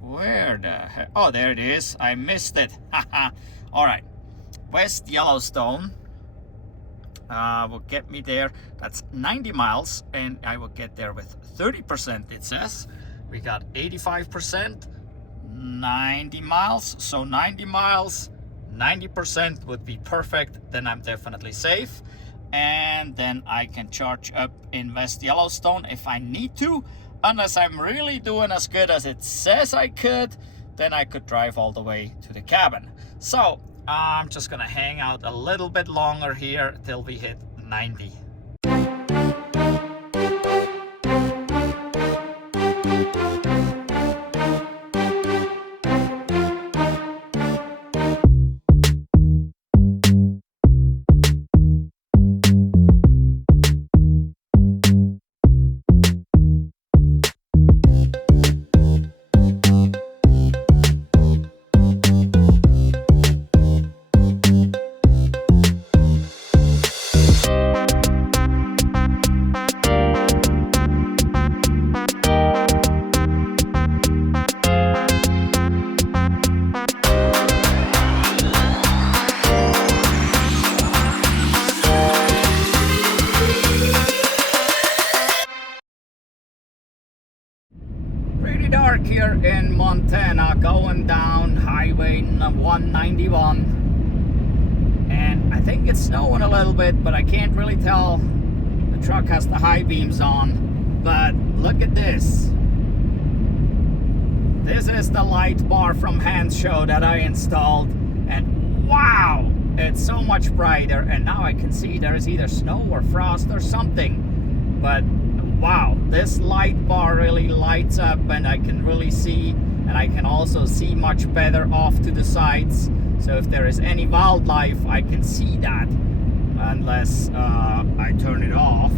Where the heck? Oh, there it is. I missed it. All right. West Yellowstone will get me there. That's 90 miles, and I will get there with 30%, it says. We got 85%, 90 miles. So 90 miles, 90% would be perfect. Then I'm definitely safe. And then I can charge up in West Yellowstone if I need to. Unless I'm really doing as good as it says I could, then I could drive all the way to the cabin. So I'm just gonna hang out a little bit longer here till we hit 90. Pretty dark here in Montana, going down Highway 191, and I think it's snowing a little bit, but I can't really tell. The truck has the high beams on, but look at this. This is the light bar from Hans Show that I installed, and wow, it's so much brighter. And now I can see there's either snow or frost or something, but wow, this light bar really lights up, and I can really see, and I can also see much better off to the sides. So if there is any wildlife, I can see that. Unless I turn it off,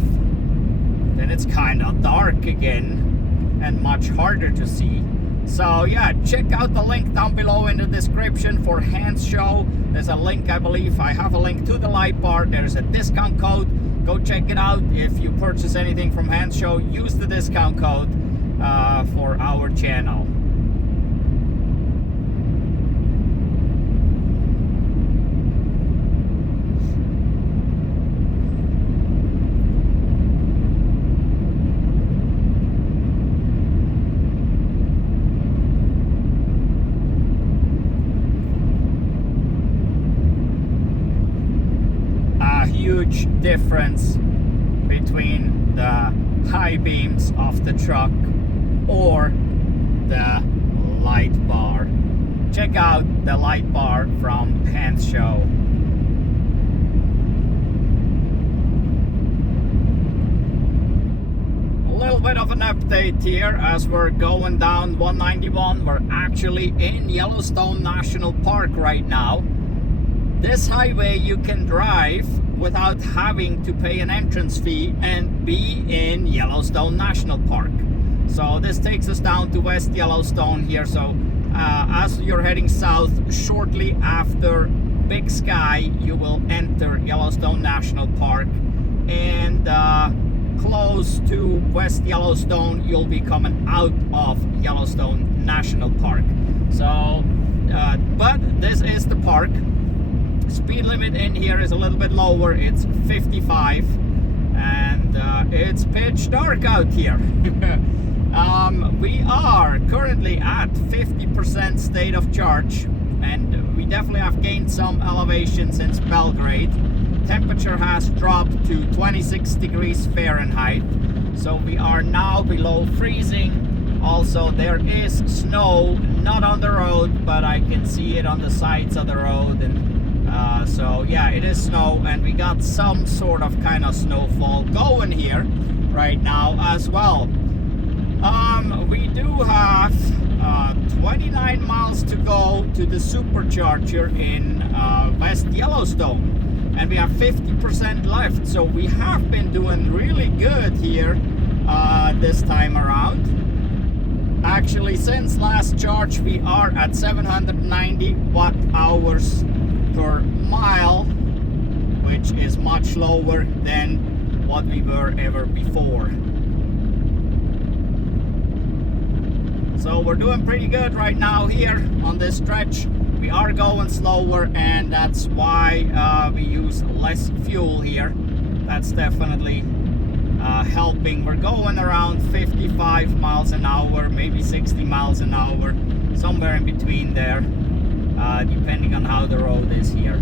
then it's kind of dark again and much harder to see. So yeah, check out the link down below in the description for Hans Show. There's a link, I believe I have a link to the light bar. There's a discount code. Go check it out. If you purchase anything from Hans Show, use the discount code for our channel. Huge difference between the high beams of the truck or the light bar. Check out the light bar from Hans Show. A little bit of an update here as we're going down 191. We're actually in Yellowstone National Park right now. This highway you can drive without having to pay an entrance fee and be in Yellowstone National Park. So this takes us down to West Yellowstone here. So as you're heading south, shortly after Big Sky, you will enter Yellowstone National Park, and close to West Yellowstone, you'll be coming out of Yellowstone National Park. So but this is the park. Speed limit in here is a little bit lower. It's 55, and it's pitch dark out here. We are currently at 50% state of charge, and we definitely have gained some elevation since Belgrade. Temperature has dropped to 26 degrees Fahrenheit, so we are now below freezing. Also, there is snow, not on the road, but I can see it on the sides of the road, and So yeah, it is snow, and we got some sort of kind of snowfall going here right now as well. We do have 29 miles to go to the Supercharger in West Yellowstone, and we have 50% left, so we have been doing really good here this time around. Actually, since last charge we are at 790 watt hours per mile, which is much lower than what we were ever before. So we're doing pretty good right now here on this stretch. We are going slower, and that's why we use less fuel here. That's definitely helping. We're going around 55 miles an hour, maybe 60 miles an hour, somewhere in between there, depending on how the road is here.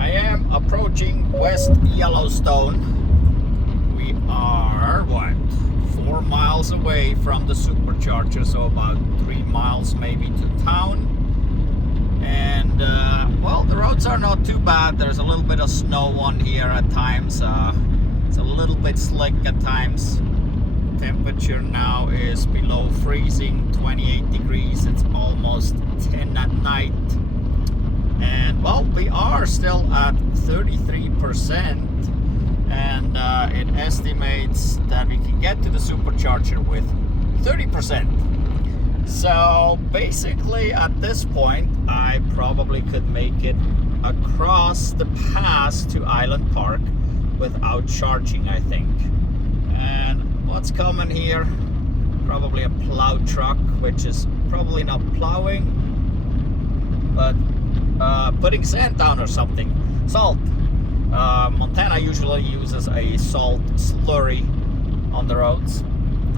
I am approaching West Yellowstone. We are, what, 4 miles away from the Supercharger, so about 3 miles maybe to town. And well, the roads are not too bad. There's a little bit of snow on here at times. It's a little bit slick at times. Temperature now is below freezing, 28 degrees. It's almost 10 at night. And well, we are still at 33%. And it estimates that we can get to the Supercharger with 30%. So basically at this point I probably could make it across the pass to Island Park without charging, I think. And what's coming here? Probably a plow truck, which is probably not plowing, but putting sand down or something. Salt. Montana usually uses a salt slurry on the roads.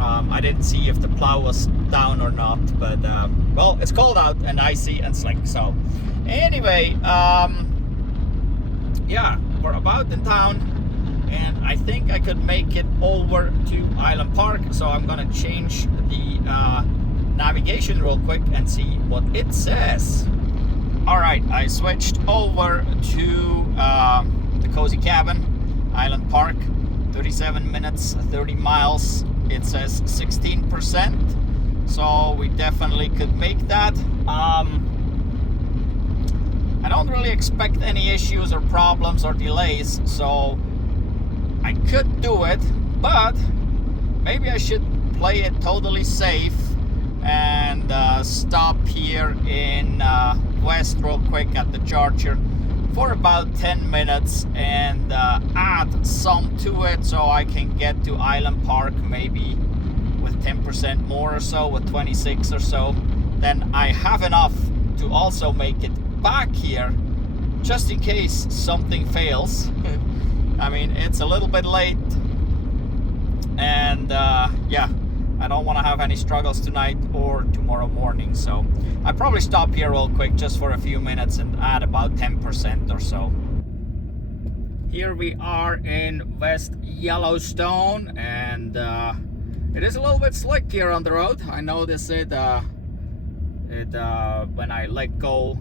I didn't see if the plow was down or not, but well, it's cold out and icy and slick. So anyway, yeah, we're about in town, and I think I could make it over to Island Park. So I'm gonna change the navigation real quick and see what it says. All right, I switched over to the Cozy Cabin, Island Park, 37 minutes, 30 miles. It says 16%, so we definitely could make that. I don't really expect any issues or problems or delays, so I could do it, but maybe I should play it totally safe and stop here in West real quick at the Charger for about 10 minutes and add some to it, so I can get to Island Park maybe with 10% more or so, with 26 or so. Then I have enough to also make it back here just in case something fails. I mean, it's a little bit late, and yeah, I don't want to have any struggles tonight or tomorrow morning, so I probably stop here real quick just for a few minutes and add about 10% or so. Here we are in West Yellowstone, and it is a little bit slick here on the road. I noticed it when I let go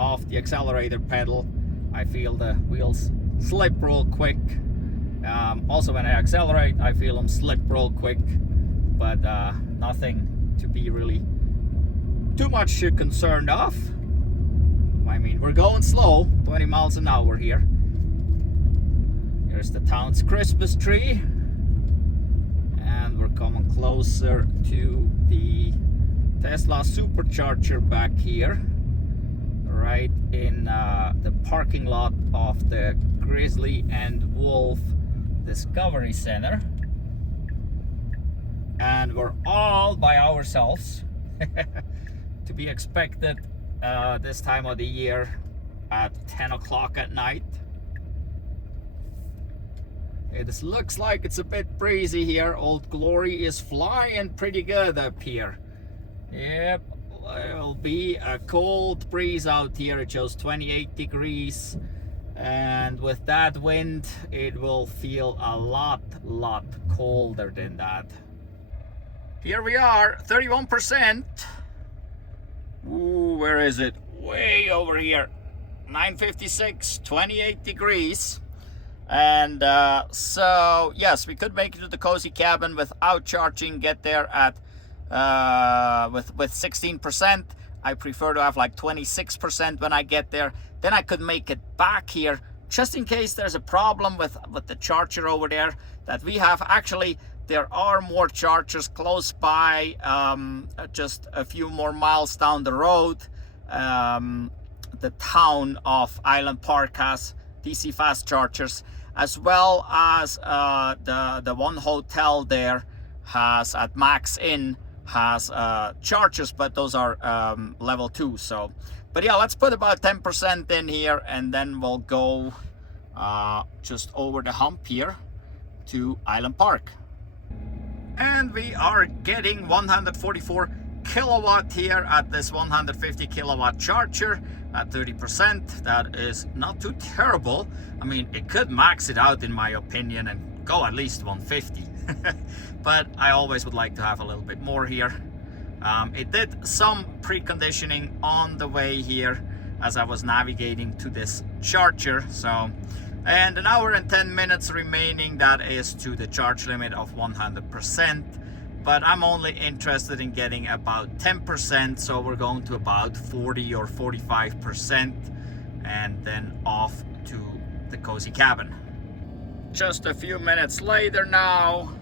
of the accelerator pedal. I feel the wheels slip real quick. Also when I accelerate, I feel them slip real quick, but nothing to be really too much concerned of. I mean, we're going slow, 20 miles an hour here. Here's the town's Christmas tree, and we're coming closer to the Tesla Supercharger back here, right in the parking lot of the Grizzly and Wolf Discovery Center. And we're all by ourselves, to be expected this time of the year at 10 o'clock at night. It looks like it's a bit breezy here. Old Glory is flying pretty good up here. Yep, it'll be a cold breeze out here. It shows 28 degrees, and with that wind it will feel a lot colder than that. Here we are, 31%. Ooh, where is it? Way over here. 9:56, 28 degrees. And so yes, we could make it to the cozy cabin without charging, get there at with 16%. I prefer to have like 26% when I get there. Then I could make it back here just in case there's a problem with the charger over there that we have. Actually, there are more chargers close by, just a few more miles down the road. The town of Island Park has DC fast chargers, as well as the one hotel there has at Max Inn has chargers, but those are level 2. So, but yeah, let's put about 10% in here, and then we'll go just over the hump here to Island Park. And we are getting 144 kilowatt here at this 150 kilowatt charger at 30%. That is not too terrible. I mean, it could max it out in my opinion and go at least 150. But I always would like to have a little bit more here. It did some preconditioning on the way here as I was navigating to this charger. So, and an hour and 10 minutes remaining, that is to the charge limit of 100%. But I'm only interested in getting about 10%, so we're going to about 40 or 45% and then off to the cozy cabin. Just a few minutes later now,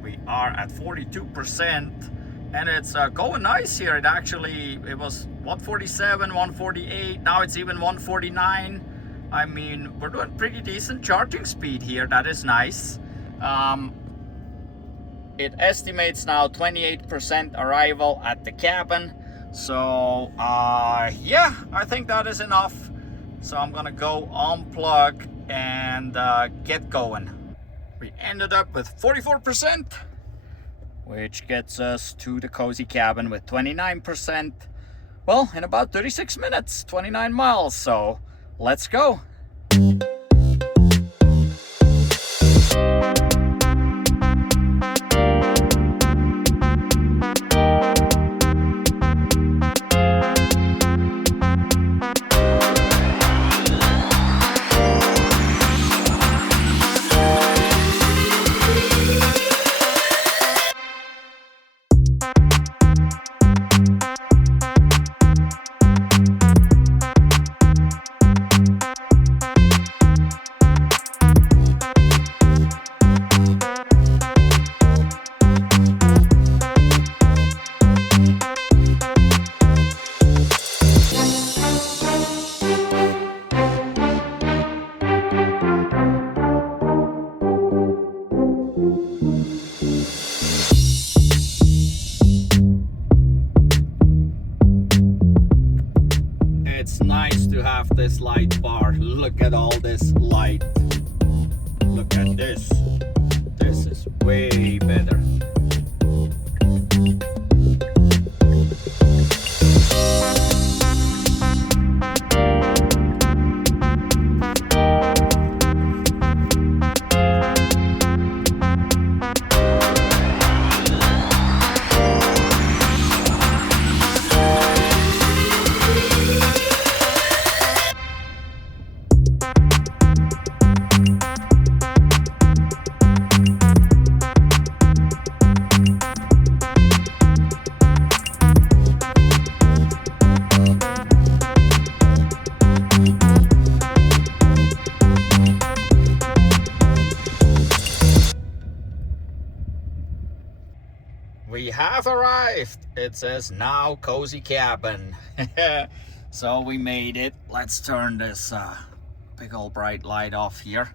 we are at 42%, and it's going nice here. It was 147, 148, now it's even 149. I mean, we're doing pretty decent charging speed here. That is nice. It estimates now 28% arrival at the cabin. So yeah, I think that is enough. So I'm gonna go unplug and get going. We ended up with 44%, which gets us to the cozy cabin with 29%. Well, in about 36 minutes, 29 miles. So let's go. This light bar, look at all this light, look at this is way better. We have arrived. It says now cozy cabin. So we made it. Let's turn this big old bright light off here.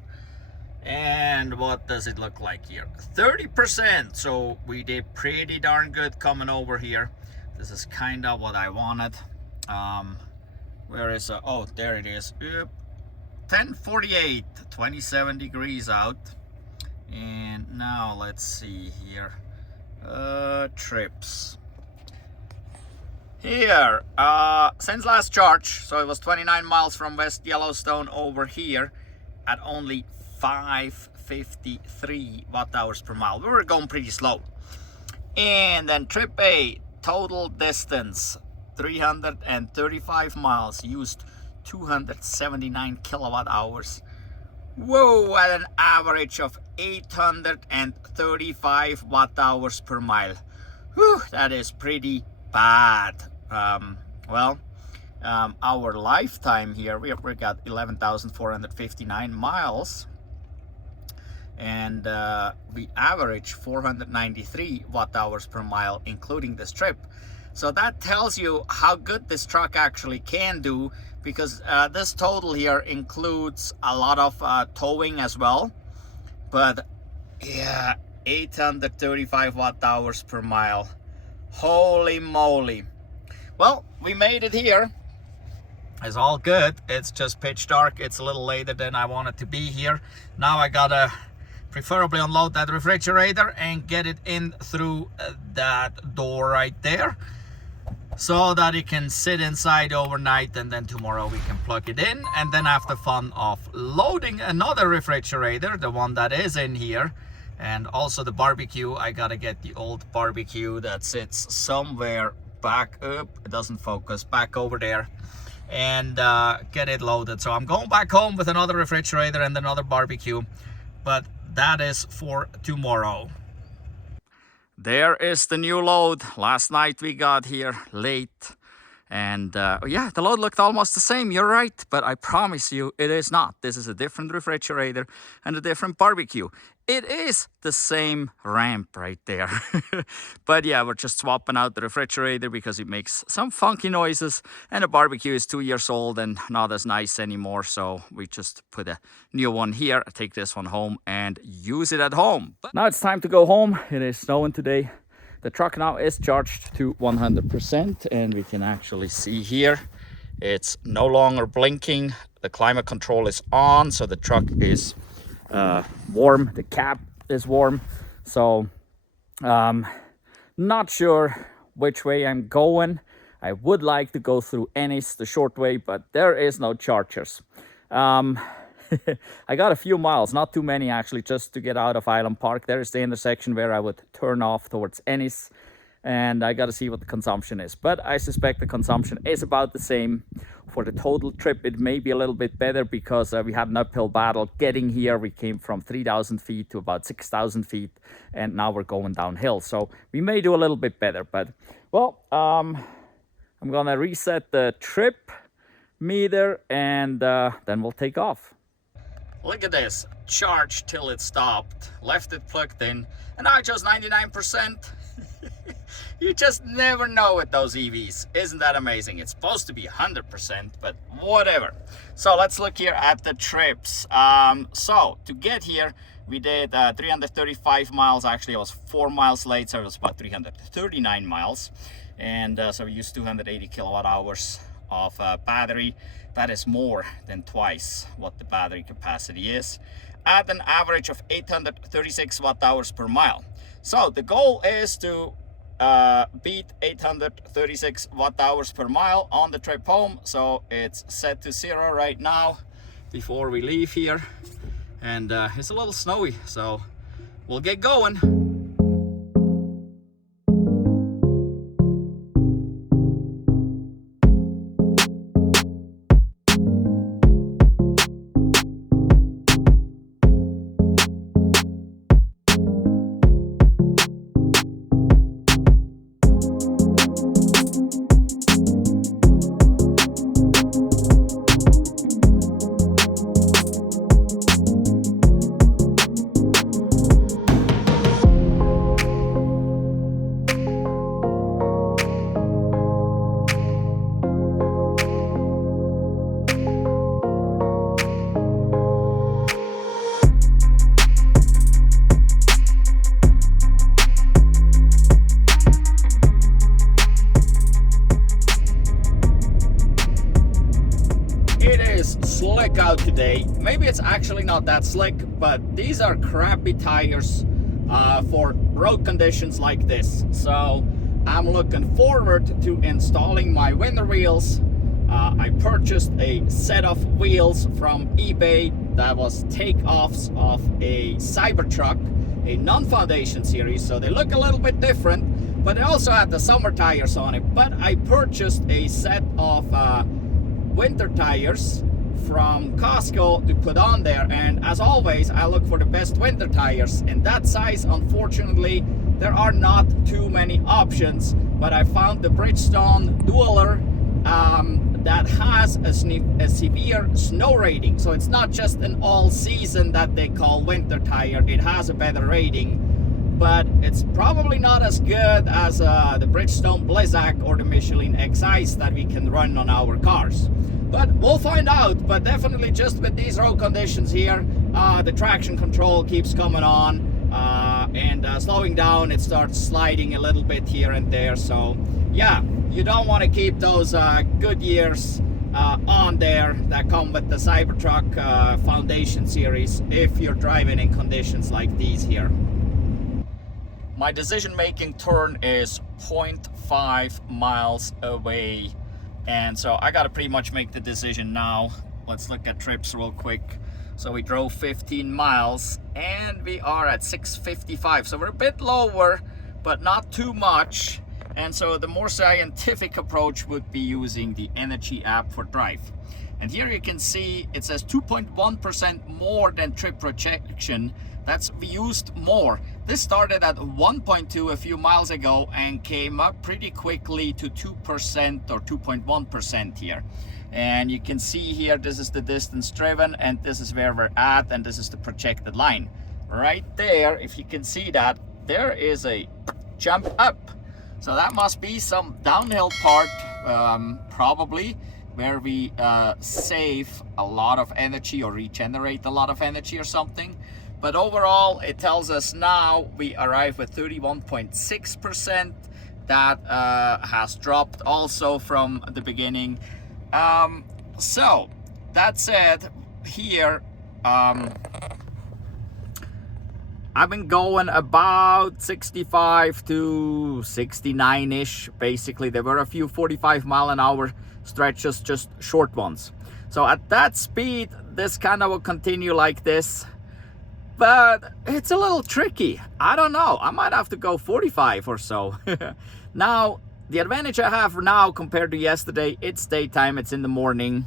And what does it look like here? 30%. So we did pretty darn good coming over here. This is kind of what I wanted. Where is oh, there it is. 10:48, 27 degrees out. And now let's see here. Trips here, since last charge, so it was 29 miles from West Yellowstone over here at only 553 watt-hours per mile. We were going pretty slow. And then trip A, total distance 335 miles, used 279 kilowatt hours. Whoa, at an average of 835 watt hours per mile. Whew, that is pretty bad. Our lifetime here, we got 11,459 miles, and we average 493 watt hours per mile, including this trip. So that tells you how good this truck actually can do, because this total here includes a lot of towing as well. But yeah, 835 watt hours per mile. Holy moly. Well, we made it here. It's all good. It's just pitch dark. It's a little later than I wanted to be here. Now I gotta preferably unload that refrigerator and get it in through that door right there, so that it can sit inside overnight, and then tomorrow we can plug it in and then have the fun of loading another refrigerator, the one that is in here. And also the barbecue, I gotta get the old barbecue that sits somewhere back up, it doesn't focus, back over there, and get it loaded. So I'm going back home with another refrigerator and another barbecue, but that is for tomorrow. There is the new load. Last night we got here late, and yeah, the load looked almost the same. You're right, but I promise you it is not. This is a different refrigerator and a different barbecue. It is the same ramp right there. But yeah, we're just swapping out the refrigerator because it makes some funky noises, and the barbecue is 2 years old and not as nice anymore. So we just put a new one here, take this one home and use it at home. But now it's time to go home. It is snowing today. The truck now is charged to 100%, and we can actually see here it's no longer blinking. The climate control is on, so the truck is warm, the cab is warm. So not sure which way I'm going. I would like to go through Ennis, the short way, but there is no chargers. I got a few miles, not too many actually, just to get out of Island Park. There is the intersection where I would turn off towards Ennis, and I got to see what the consumption is. But I suspect the consumption is about the same. For the total trip, it may be a little bit better because we had an uphill battle getting here. We came from 3,000 feet to about 6,000 feet, and now we're going downhill. So we may do a little bit better. But, well, I'm going to reset the trip meter, and then we'll take off. Look at this. Charged till it stopped. Left it plugged in, and now it shows 99%. You just never know with those EVs. Isn't that amazing? It's supposed to be 100%, but whatever. So let's look here at the trips. So to get here, we did 335 miles. Actually, I was 4 miles late, so it was about 339 miles. And so we used 280 kilowatt hours of battery. That is more than twice what the battery capacity is, at an average of 836 watt hours per mile. So the goal is to beat 836 watt hours per mile on the trip home. So it's set to 0 right now before we leave here, and it's a little snowy, so we'll get going. Slick out today. Maybe it's actually not that slick, but these are crappy tires for road conditions like this. So I'm looking forward to installing my winter wheels. I purchased a set of wheels from eBay that was takeoffs of a Cybertruck, a non-foundation series, so they look a little bit different, but they also have the summer tires on it. But I purchased a set of winter tires from Costco to put on there, and as always I look for the best winter tires in that size. Unfortunately, there are not too many options, but I found the Bridgestone Dueler that has a severe snow rating, so it's not just an all-season that they call winter tire. It has a better rating, but it's probably not as good as the Bridgestone Blizzak or the Michelin X Ice that we can run on our cars. But we'll find out. But definitely just with these road conditions here, the traction control keeps coming on, and slowing down, it starts sliding a little bit here and there. So yeah, you don't want to keep those good years on there that come with the Cybertruck Foundation series if you're driving in conditions like these here. My decision-making turn is 0.5 miles away, and so I gotta pretty much make the decision now. Let's look at trips real quick. So we drove 15 miles and we are at 655, so we're a bit lower but not too much. And so the more scientific approach would be using the Energy app for drive. And here you can see it says 2.1% more than trip projection. We used more. This started at 1.2 a few miles ago and came up pretty quickly to 2% or 2.1% here. And you can see here, this is the distance driven and this is where we're at, and this is the projected line. Right there, if you can see that, there is a jump up. So that must be some downhill part, probably, where we save a lot of energy or regenerate a lot of energy or something. But overall, it tells us now we arrive with 31.6%. That has dropped also from the beginning. So that said, here I've been going about 65 to 69-ish. Basically, there were a few 45-mile-an-hour stretches, just short ones. So at that speed, this kind of will continue like this. But it's a little tricky. I don't know. I might have to go 45 or so. Now, the advantage I have now compared to yesterday, it's daytime, it's in the morning.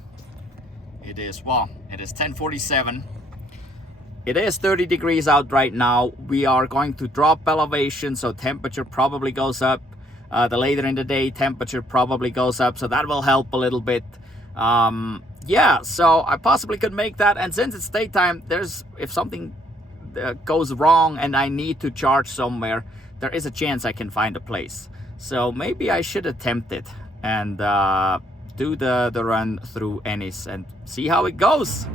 It is 10:47. It is 30 degrees out right now. We are going to drop elevation, so temperature probably goes up. The later in the day, temperature probably goes up, so that will help a little bit. Yeah, so I possibly could make that. And since it's daytime, if something goes wrong and I need to charge somewhere, there is a chance I can find a place. So maybe I should attempt it and do the run through Ennis and see how it goes.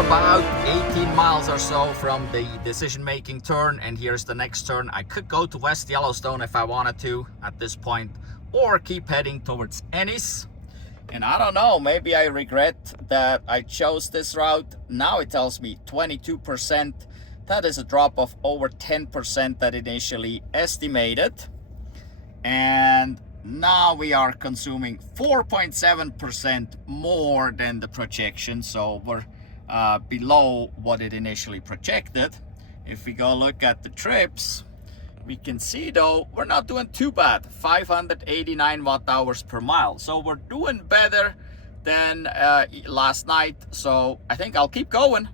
About 18 miles or so from the decision-making turn, and here's the next turn. I could go to West Yellowstone if I wanted to at this point, or keep heading towards Ennis. And I don't know, maybe I regret that I chose this route. Now it tells me 22%. That is a drop of over 10% that initially estimated. And now we are consuming 4.7% more than the projection, so we're below what it initially projected. If we go look at the trips, we can see though we're not doing too bad. 589 watt-hours per mile, so we're doing better than last night. So I think I'll keep going.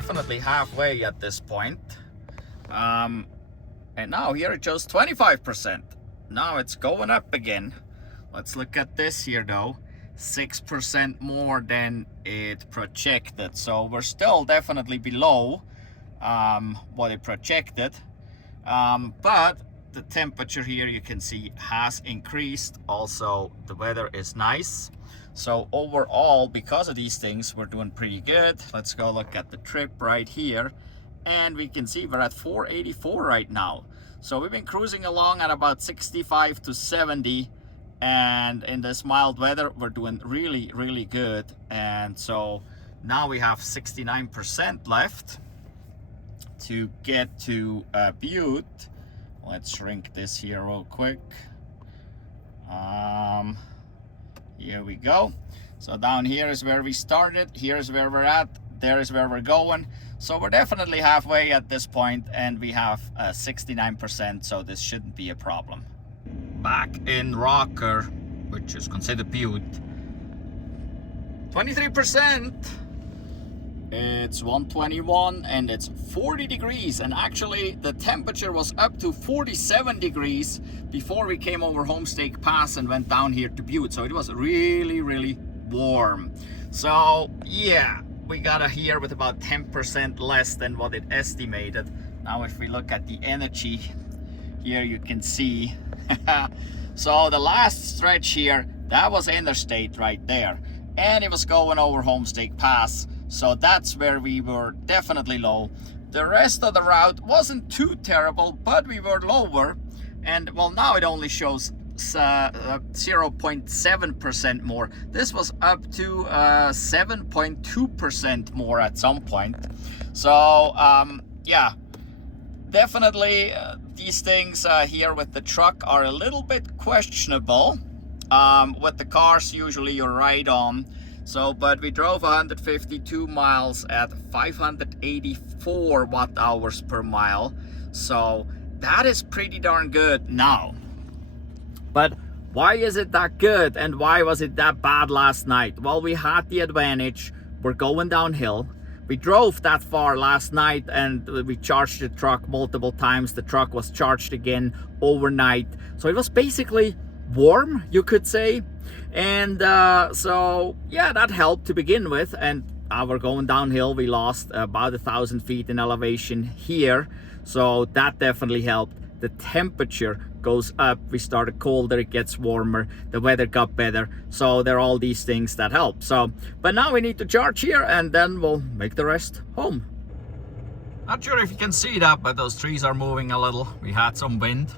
definitely halfway at this point. And now here it shows 25%. Now it's going up again. Let's look at this here though. 6% more than it projected. So we're still definitely below what it projected. But the temperature here, you can see, has increased. Also, the weather is nice. So overall, because of these things, we're doing pretty good. Let's go look at the trip right here. And we can see we're at 484 right now. So we've been cruising along at about 65 to 70. And in this mild weather, we're doing really, really good. And so now we have 69% left to get to Butte. Let's shrink this here real quick. Here we go. So down here is where we started. Here's where we're at. There is where we're going. So we're definitely halfway at this point, and we have 69%, so this shouldn't be a problem. Back in Rocker, which is considered Butte, 23%. It's 121 and it's 40 degrees, and actually the temperature was up to 47 degrees before we came over Homestake Pass and went down here to Butte. So it was really, really warm. So yeah, we got here with about 10% less than what it estimated. Now if we look at the energy here, you can see so the last stretch here, that was interstate right there, and it was going over Homestake Pass. So that's where we were definitely low. The rest of the route wasn't too terrible, but we were lower. And well, now it only shows 0.7% more. This was up to 7.2% more at some point. So yeah, definitely these things here with the truck are a little bit questionable. With the cars, usually you're right on. So, but we drove 152 miles at 584 watt hours per mile. So that is pretty darn good now. But why is it that good, and why was it that bad last night? Well, we had the advantage. We're going downhill. We drove that far last night and we charged the truck multiple times. The truck was charged again overnight. So it was basically warm, you could say. And so yeah, that helped to begin with. And we're going downhill. We lost about 1,000 feet in elevation here, so that definitely helped. The temperature goes up, we started colder, it gets warmer, the weather got better. So there are all these things that help. So but now we need to charge here, and then we'll make the rest home. Not sure if you can see that, but those trees are moving a little. We had some wind,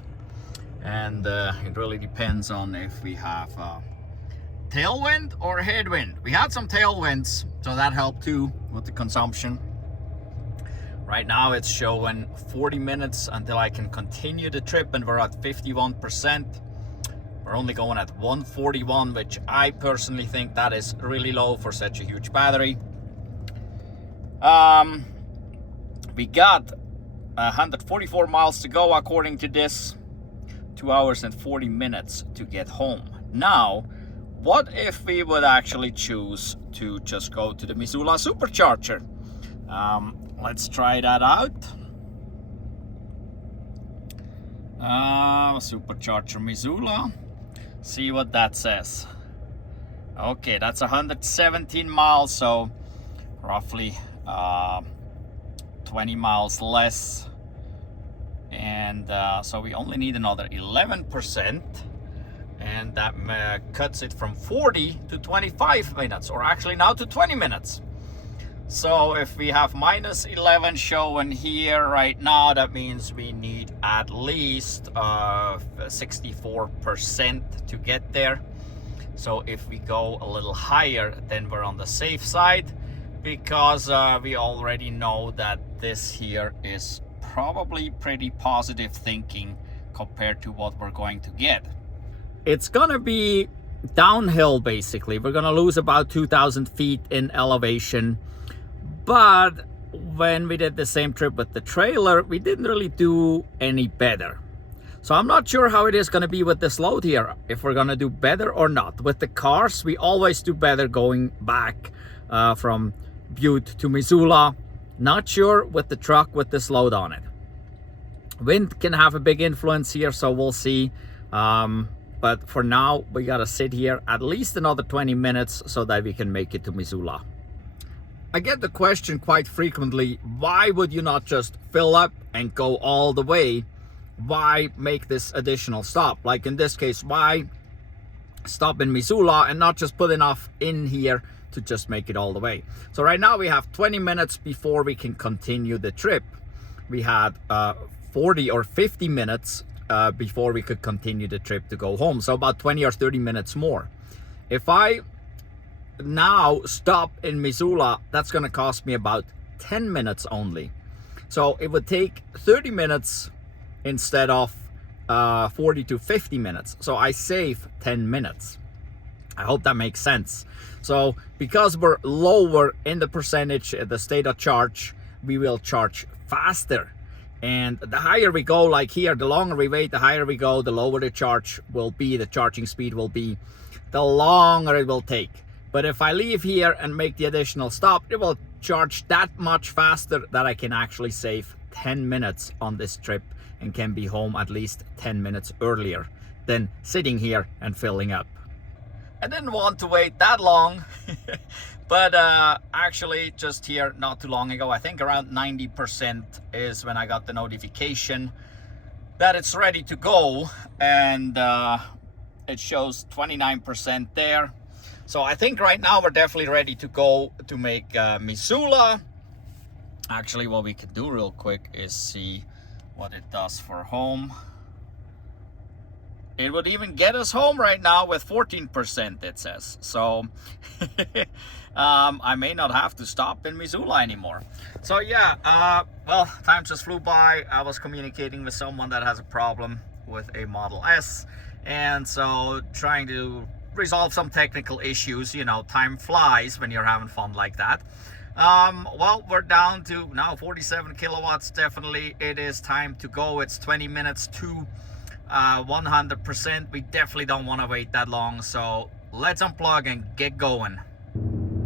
and it really depends on if we have tailwind or headwind. We had some tailwinds, so that helped too with the consumption. Right now it's showing 40 minutes until I can continue the trip, and we're at 51%. We're only going at 141, which I personally think that is really low for such a huge battery. We got 144 miles to go according to this. 2 hours and 40 minutes to get home. Now, what if we would actually choose to just go to the Missoula Supercharger? Let's try that out. Supercharger Missoula. See what that says. Okay, that's 117 miles, so roughly 20 miles less. And so we only need another 11, and that cuts it from 40 to 25 minutes, or actually now to 20 minutes. So if we have minus 11 showing here right now, that means we need at least 64% to get there. So if we go a little higher, then we're on the safe side, because we already know that this here is probably pretty positive thinking compared to what we're going to get. It's gonna be downhill basically. We're gonna lose about 2,000 feet in elevation. But when we did the same trip with the trailer, we didn't really do any better. So I'm not sure how it is going to be with this load here, if we're going to do better or not. With the cars, we always do better going back from Butte to Missoula. Not sure with the truck with this load on it. Wind can have a big influence here, so we'll see. But for now, we gotta sit here at least another 20 minutes so that we can make it to Missoula. I get the question quite frequently, why would you not just fill up and go all the way? Why make this additional stop? Like in this case, why stop in Missoula and not just put enough in here to just make it all the way? So right now we have 20 minutes before we can continue the trip. We had 40 or 50 minutes before we could continue the trip to go home. So about 20 or 30 minutes more. If I now stop in Missoula, that's going to cost me about 10 minutes only. So it would take 30 minutes instead of 40 to 50 minutes. So I save 10 minutes. I hope that makes sense. So because we're lower in the percentage at the state of charge, we will charge faster. And the higher we go, like here, the longer we wait, the higher we go, the lower the charge will be, the charging speed will be, the longer it will take. But if I leave here and make the additional stop, it will charge that much faster that I can actually save 10 minutes on this trip and can be home at least 10 minutes earlier than sitting here and filling up. I didn't want to wait that long, but actually just here not too long ago, I think around 90% is when I got the notification that it's ready to go, and it shows 29% there. So I think right now we're definitely ready to go to make Missoula. Actually, what we could do real quick is see what it does for home. It would even get us home right now with 14%, it says. So I may not have to stop in Missoula anymore. So yeah, well, time just flew by. I was communicating with someone that has a problem with a Model S, and so trying to resolve some technical issues. You know, time flies when you're having fun like that. Well, we're down to now 47 kilowatts. Definitely it is time to go. It's 20 minutes to 100%. We definitely don't want to wait that long, so let's unplug and get going.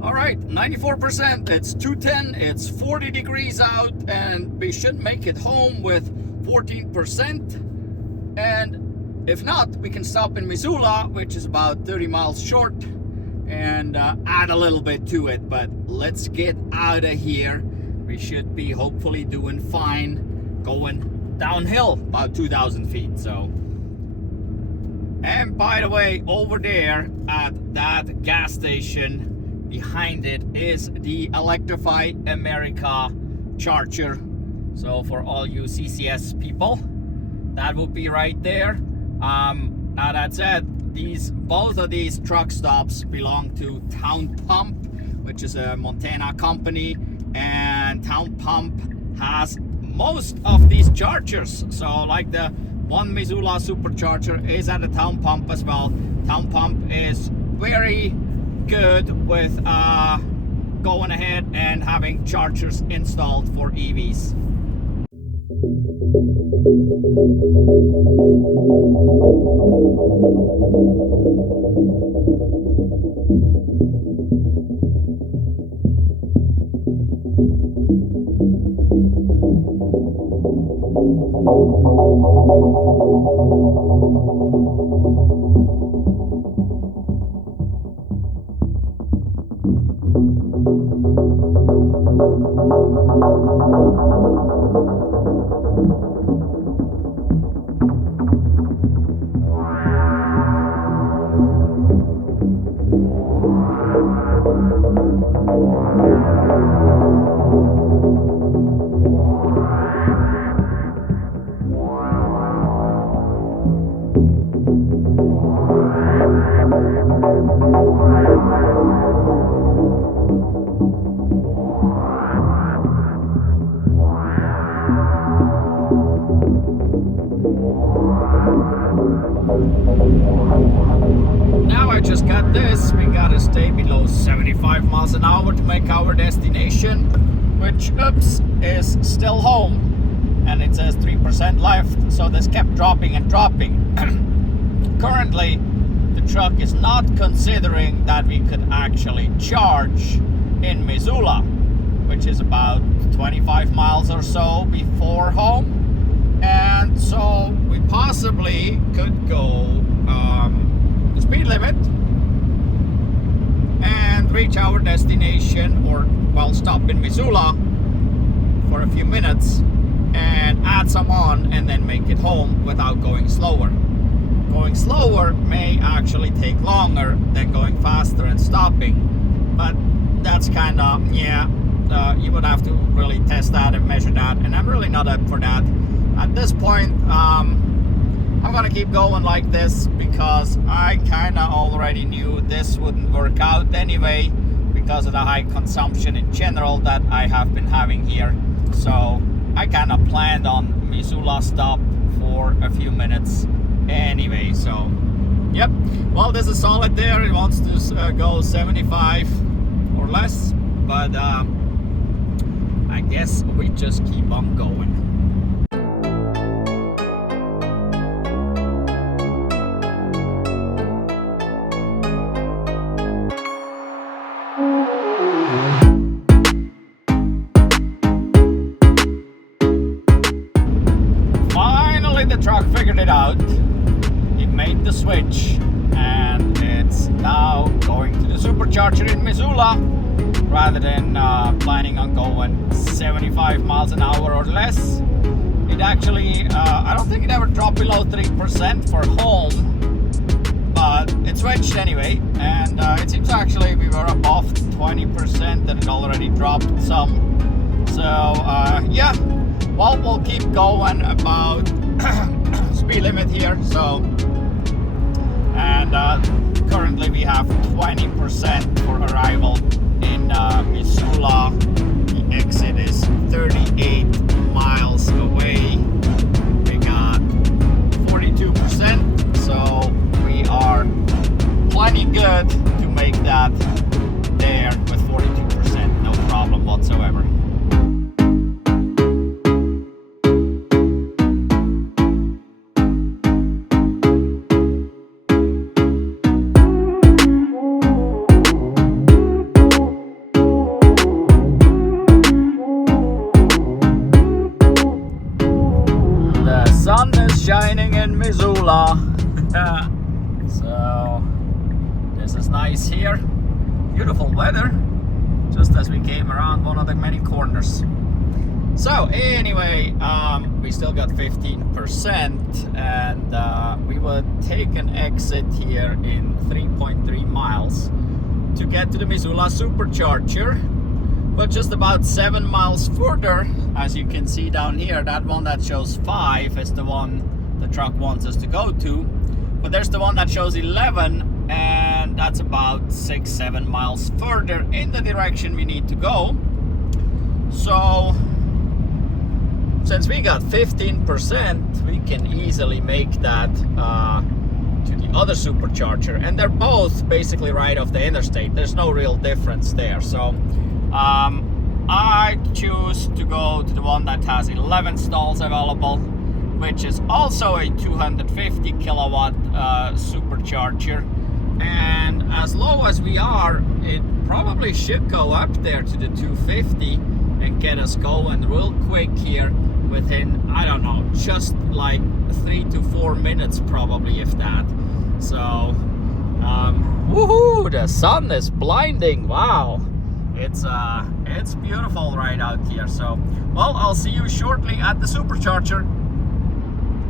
All right, 94%. It's 2:10. It's 40 degrees out, and we should make it home with 14%. And if not, we can stop in Missoula, which is about 30 miles short, and add a little bit to it. But let's get out of here. We should be hopefully doing fine going downhill about 2,000 feet. So, and by the way, over there at that gas station behind it is the Electrify America charger. So for all you CCS people, that would be right there. Now that said, both of these truck stops belong to Town Pump, which is a Montana company, and Town Pump has most of these chargers. So like the one Tesla Supercharger is at a Town Pump as well. Town Pump is very good with going ahead and having chargers installed for EVs. Now I just got this, we gotta stay below 75 miles an hour to make our destination, which, oops, is still home. And it says 3% left, so this kept dropping and dropping. Currently, the truck is not considering that we could actually charge in Missoula. which is about 25 miles or so before home. And so we possibly could go the speed limit and reach our destination, or well, stop in Missoula for a few minutes and add some on and then make it home without going slower. Going slower may actually take longer than going faster and stopping, but that's kind of, you would have to really test that and measure that, and I'm really not up for that. At this point, I'm gonna keep going like this because I kind of already knew this wouldn't work out anyway because of the high consumption in general that I have been having here. So I kind of planned on Missoula stop for a few minutes anyway. So yep, well, this is solid there. It wants to go 75 or less, but I guess we just keep on going. Finally, the truck figured it out. It made the switch, and it's now going to the supercharger in Missoula rather than planning on going 75 miles an hour or less. It actually, I don't think it ever dropped below 3% for home, but it switched anyway, and it seems actually we were above 20% and it already dropped some. So yeah, well, we'll keep going about speed limit here. So, and currently we have 20% for arrival in Missoula. The exit is 38 miles away. We got 42%, so we are plenty good to make that there with 42%, no problem whatsoever. Sun is shining in Missoula. So this is nice here. Beautiful weather, just as we came around one of the many corners. So anyway, we still got 15%, and we would take an exit here in 3.3 miles to get to the Missoula Supercharger. But just about 7 miles further, as you can see down here, that one that shows 5 is the one the truck wants us to go to. But there's the one that shows 11, and that's about 6-7 miles further in the direction we need to go. So since we got 15%, we can easily make that to the other supercharger, and they're both basically right off the interstate. There's no real difference there. So I choose to go to the one that has 11 stalls available, which is also a 250 kilowatt supercharger. And as low as we are, it probably should go up there to the 250 and get us going real quick here within, I don't know, just like 3 to 4 minutes probably, if that. So woohoo, the sun is blinding. Wow, it's beautiful right out here. So well, I'll see you shortly at the supercharger.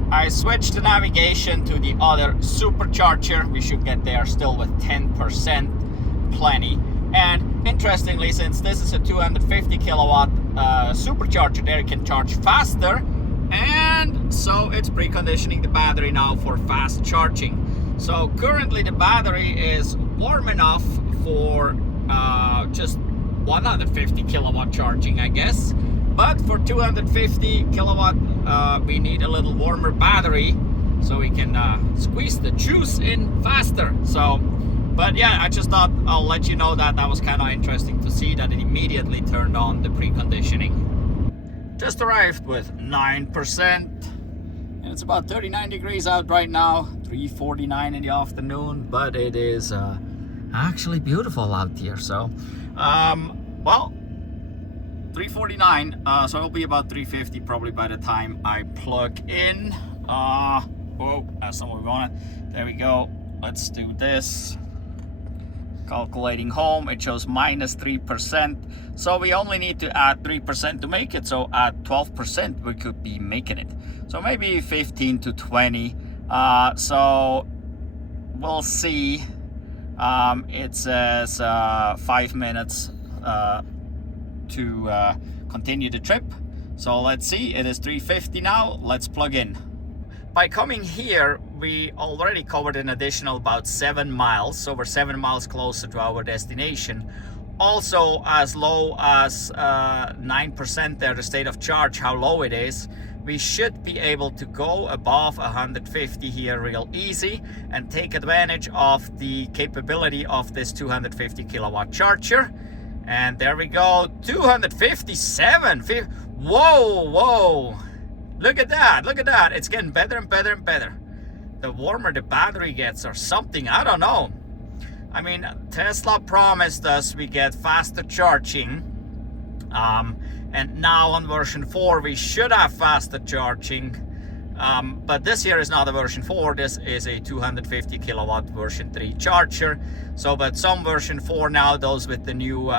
I switched the navigation to the other supercharger. We should get there still with 10%, plenty. And interestingly, since this is a 250 kilowatt supercharger, there it can charge faster, and so it's preconditioning the battery now for fast charging. So currently the battery is warm enough for just 150 kilowatt charging, I guess. But for 250 kilowatt, we need a little warmer battery so we can squeeze the juice in faster. So, but yeah, I just thought I'll let you know that was kind of interesting to see that it immediately turned on the preconditioning. Just arrived with 9%, and it's about 39 degrees out right now, 3:49 in the afternoon, but it is actually beautiful out here. So, well, 349, so it'll be about 350 probably by the time I plug in. Oh, that's not what we wanted. There we go. Let's do this. Calculating home, it shows minus 3%. So we only need to add 3% to make it. So at 12%, we could be making it. So maybe 15 to 20. So we'll see. It says 5 minutes to continue the trip. So let's see, it is 350 now. Let's plug in. By coming here, we already covered an additional about 7 miles, so we're 7 miles closer to our destination. Also, as low as 9% there, the state of charge, how low it is, we should be able to go above 150 here real easy and take advantage of the capability of this 250 kilowatt charger. And there we go, 257. Whoa! Look at that, it's getting better and better and better. The warmer the battery gets or something, I don't know. I mean, Tesla promised us we get faster charging. And now on version 4 we should have faster charging. But this here is not a version 4, this is a 250 kilowatt version 3 charger. So, but some version 4 now, those with the new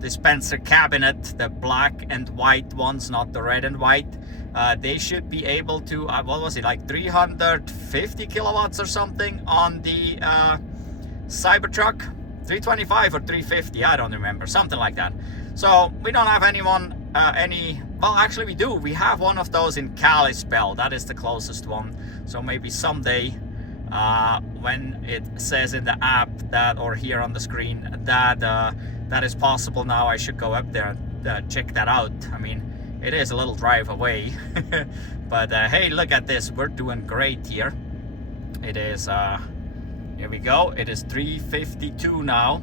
dispenser cabinet, the black and white ones, not the red and white, they should be able to, what was it, like 350 kilowatts or something on the Cybertruck, 325 or 350, I don't remember, something like that. So we don't have anyone, well actually we do, we have one of those in Kalispell, that is the closest one. So maybe someday when it says in the app that, or here on the screen, that that is possible now, I should go up there and check that out. I mean, it is a little drive away, but hey, look at this, we're doing great here. It is, here we go, it is 3:52 now.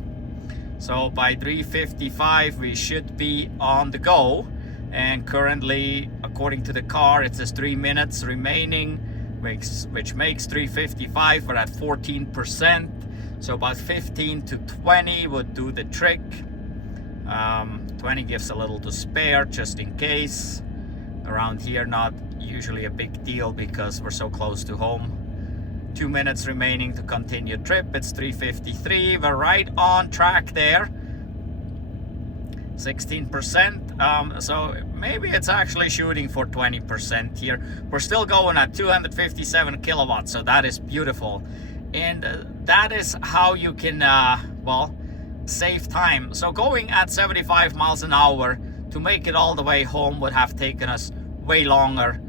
So by 3:55 we should be on the go, and currently, according to the car, it says 3 minutes remaining, which makes 3:55. We're at 14%, so about 15 to 20 would do the trick. 20 gives a little to spare just in case. Around here, not usually a big deal because we're so close to home. 2 minutes remaining to continue trip. It's 3:53. We're right on track there. 16%. So maybe it's actually shooting for 20% here. We're still going at 257 kilowatts, so that is beautiful. And that is how you can, well, save time. So going at 75 miles an hour to make it all the way home would have taken us way longer.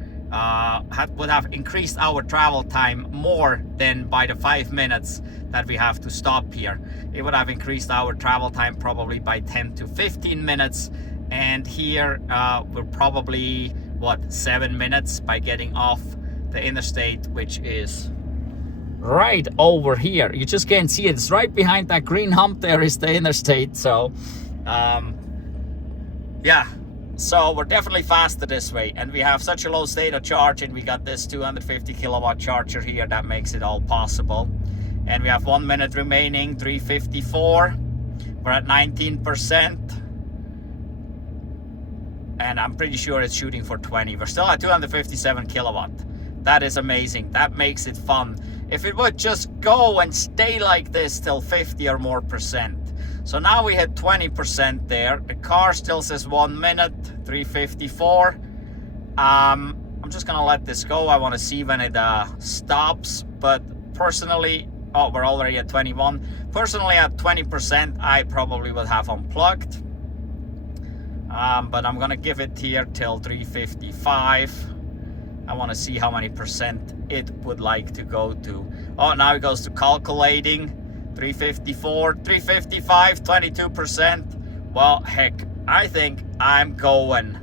Would have increased our travel time more than by the 5 minutes that we have to stop here. It would have increased our travel time probably by 10 to 15 minutes. And here we're probably, what, 7 minutes by getting off the interstate, which is right over here. You just can't see it. It's right behind that green hump there is the interstate. So yeah, so we're definitely faster this way, and we have such a low state of charge, and we got this 250 kilowatt charger here that makes it all possible. And we have 1 minute remaining, 3:54. We're at 19%, and I'm pretty sure it's shooting for 20. We're still at 257 kilowatt. That is amazing. That makes it fun. If it would just go and stay like this till 50 or more percent. So now we hit 20% there. The car still says 1 minute, 3:54. I'm just gonna let this go. I want to see when it stops. But personally, oh, we're already at 21. Personally, at 20%, I probably would have unplugged. But I'm gonna give it here till 3:55. I want to see how many percent it would like to go to. Oh, now it goes to calculating. 3:54, 3:55, 22%. Well, heck, I think I'm going.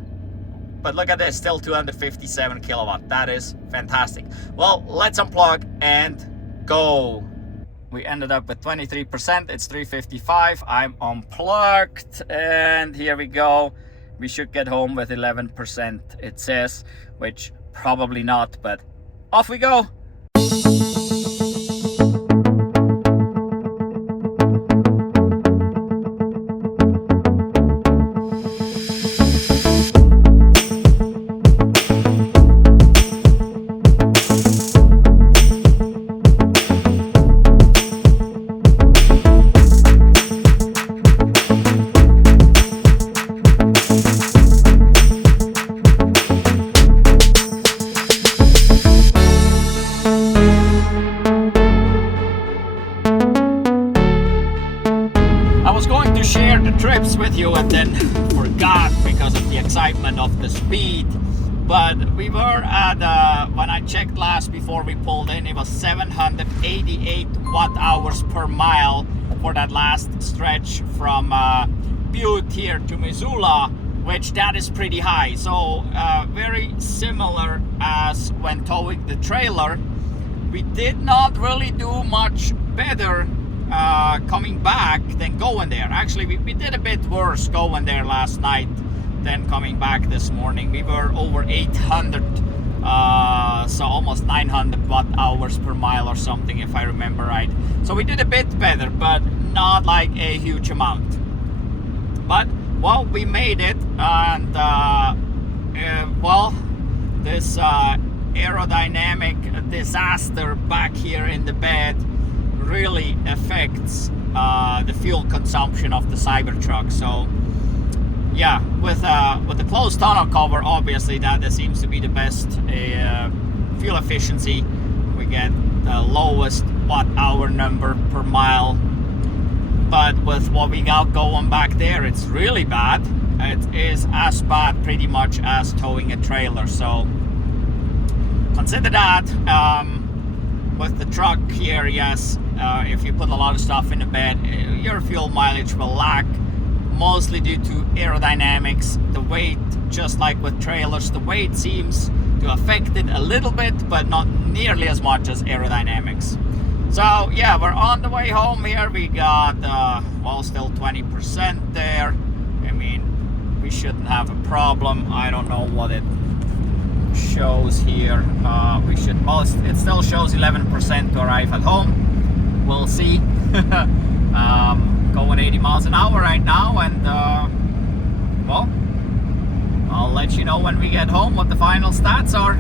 But look at this, still 257 kilowatt. That is fantastic. Well, let's unplug and go. We ended up with 23%. It's 3:55. I'm unplugged, and here we go. We should get home with 11%, it says, which probably not, but off we go. the trips with you and then forgot because of the excitement of the speed. But we were at, when I checked last before we pulled in, it was 788 watt-hours per mile for that last stretch from Butte here to Missoula, which that is pretty high. So very similar as when towing the trailer. We did not really do much better coming back than going there. Actually, we did a bit worse going there last night than coming back this morning. We were over 800, so almost 900 watt-hours per mile or something, if I remember right. So we did a bit better, but not like a huge amount. But well, we made it, and well, this aerodynamic disaster back here in the bed really affects the fuel consumption of the Cybertruck. So yeah, with the closed tonneau cover, obviously that seems to be the best fuel efficiency. We get the lowest watt-hour number per mile. But with what we got going back there, it's really bad. It is as bad pretty much as towing a trailer. So consider that. With the truck here, yes, if you put a lot of stuff in the bed, your fuel mileage will lack, mostly due to aerodynamics. The weight, just like with trailers, the weight seems to affect it a little bit, but not nearly as much as aerodynamics. So yeah, we're on the way home here. We got well, still 20% there. I mean, we shouldn't have a problem. I don't know what it shows here. We should, well, it still shows 11% to arrive at home. We'll see. Going 80 miles an hour right now, and well, I'll let you know when we get home what the final stats are.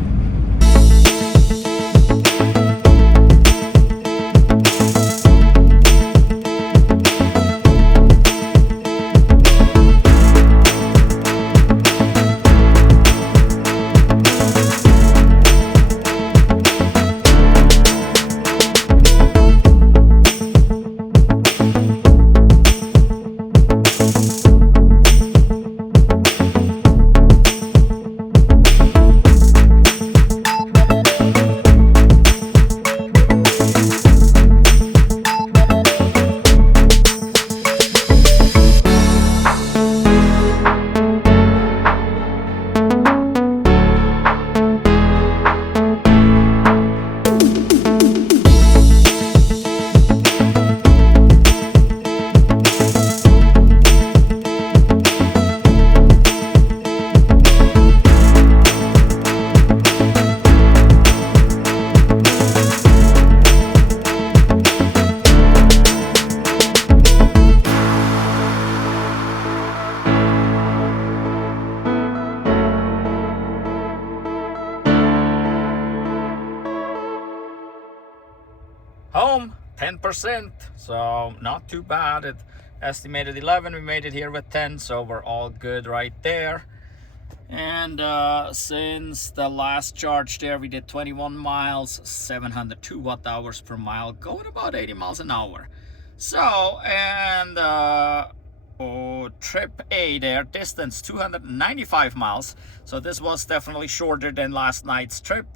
Home 10%, so not too bad. It estimated 11, we made it here with 10, so we're all good right there. And since the last charge there, we did 21 miles, 702 watt-hours per mile, going about 80 miles an hour. So, and trip A there, distance 295 miles. So this was definitely shorter than last night's trip.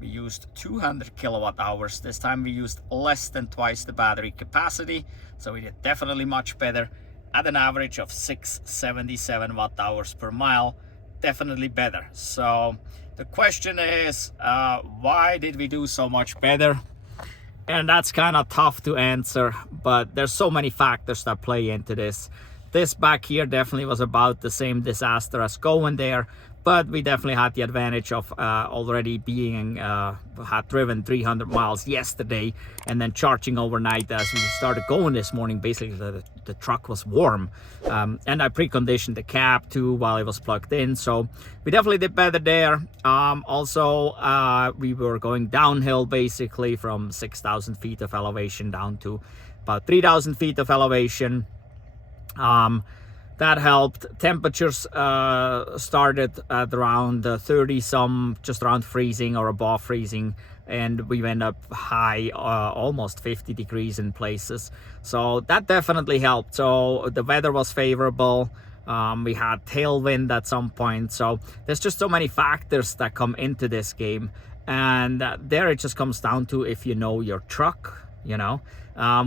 We used 200 kilowatt hours. This time we used less than twice the battery capacity. So we did definitely much better at an average of 677 watt hours per mile. Definitely better. So the question is, why did we do so much better? And that's kind of tough to answer, but there's so many factors that play into this. This back here definitely was about the same disaster as going there, but we definitely had the advantage of already being had driven 300 miles yesterday and then charging overnight as we started going this morning. Basically the truck was warm, and I preconditioned the cab too while it was plugged in, so we definitely did better there. Also we were going downhill basically from 6,000 feet of elevation down to about 3,000 feet of elevation. That helped. Temperatures started at around 30 some, just around freezing or above freezing and we went up high, almost 50 degrees in places. So that definitely helped. So the weather was favorable. We had tailwind at some point. So there's just so many factors that come into this game. And there it just comes down to if you know your truck, you know.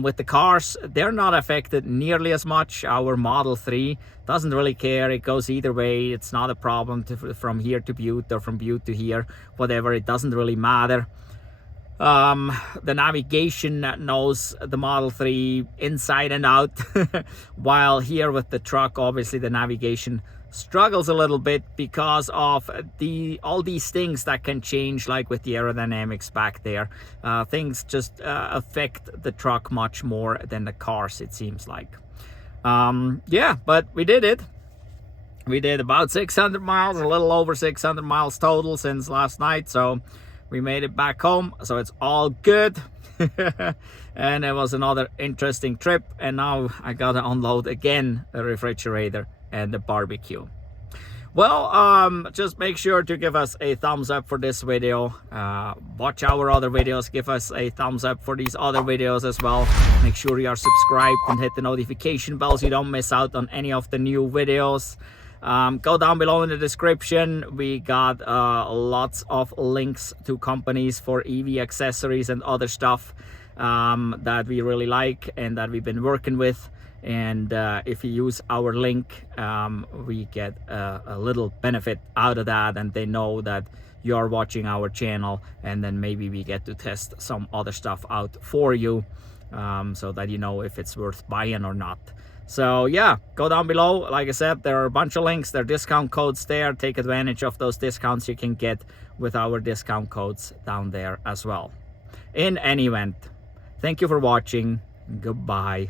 With the cars, they're not affected nearly as much. Our Model 3 doesn't really care. It goes either way. It's not a problem from here to Butte or from Butte to here, whatever. It doesn't really matter. The navigation knows the Model 3 inside and out, while here with the truck, obviously the navigation struggles a little bit because of all these things that can change, like with the aerodynamics back there. Things just affect the truck much more than the cars, it seems like. Yeah, but we did it. We did about 600 miles, a little over 600 miles total since last night. So we made it back home, so it's all good. And it was another interesting trip, and now I gotta unload again the refrigerator and the barbecue. Well, just make sure to give us a thumbs up for this video. Watch our other videos. Give us a thumbs up for these other videos as well. Make sure you are subscribed and hit the notification bell so you don't miss out on any of the new videos. Go down below in the description. We got lots of links to companies for EV accessories and other stuff that we really like and that we've been working with. And if you use our link, we get a little benefit out of that, and they know that you're watching our channel, and then maybe we get to test some other stuff out for you, so that you know if it's worth buying or not. So yeah, go down below. Like I said, there are a bunch of links. There are discount codes there. Take advantage of those discounts you can get with our discount codes down there as well. In any event, thank you for watching. Goodbye.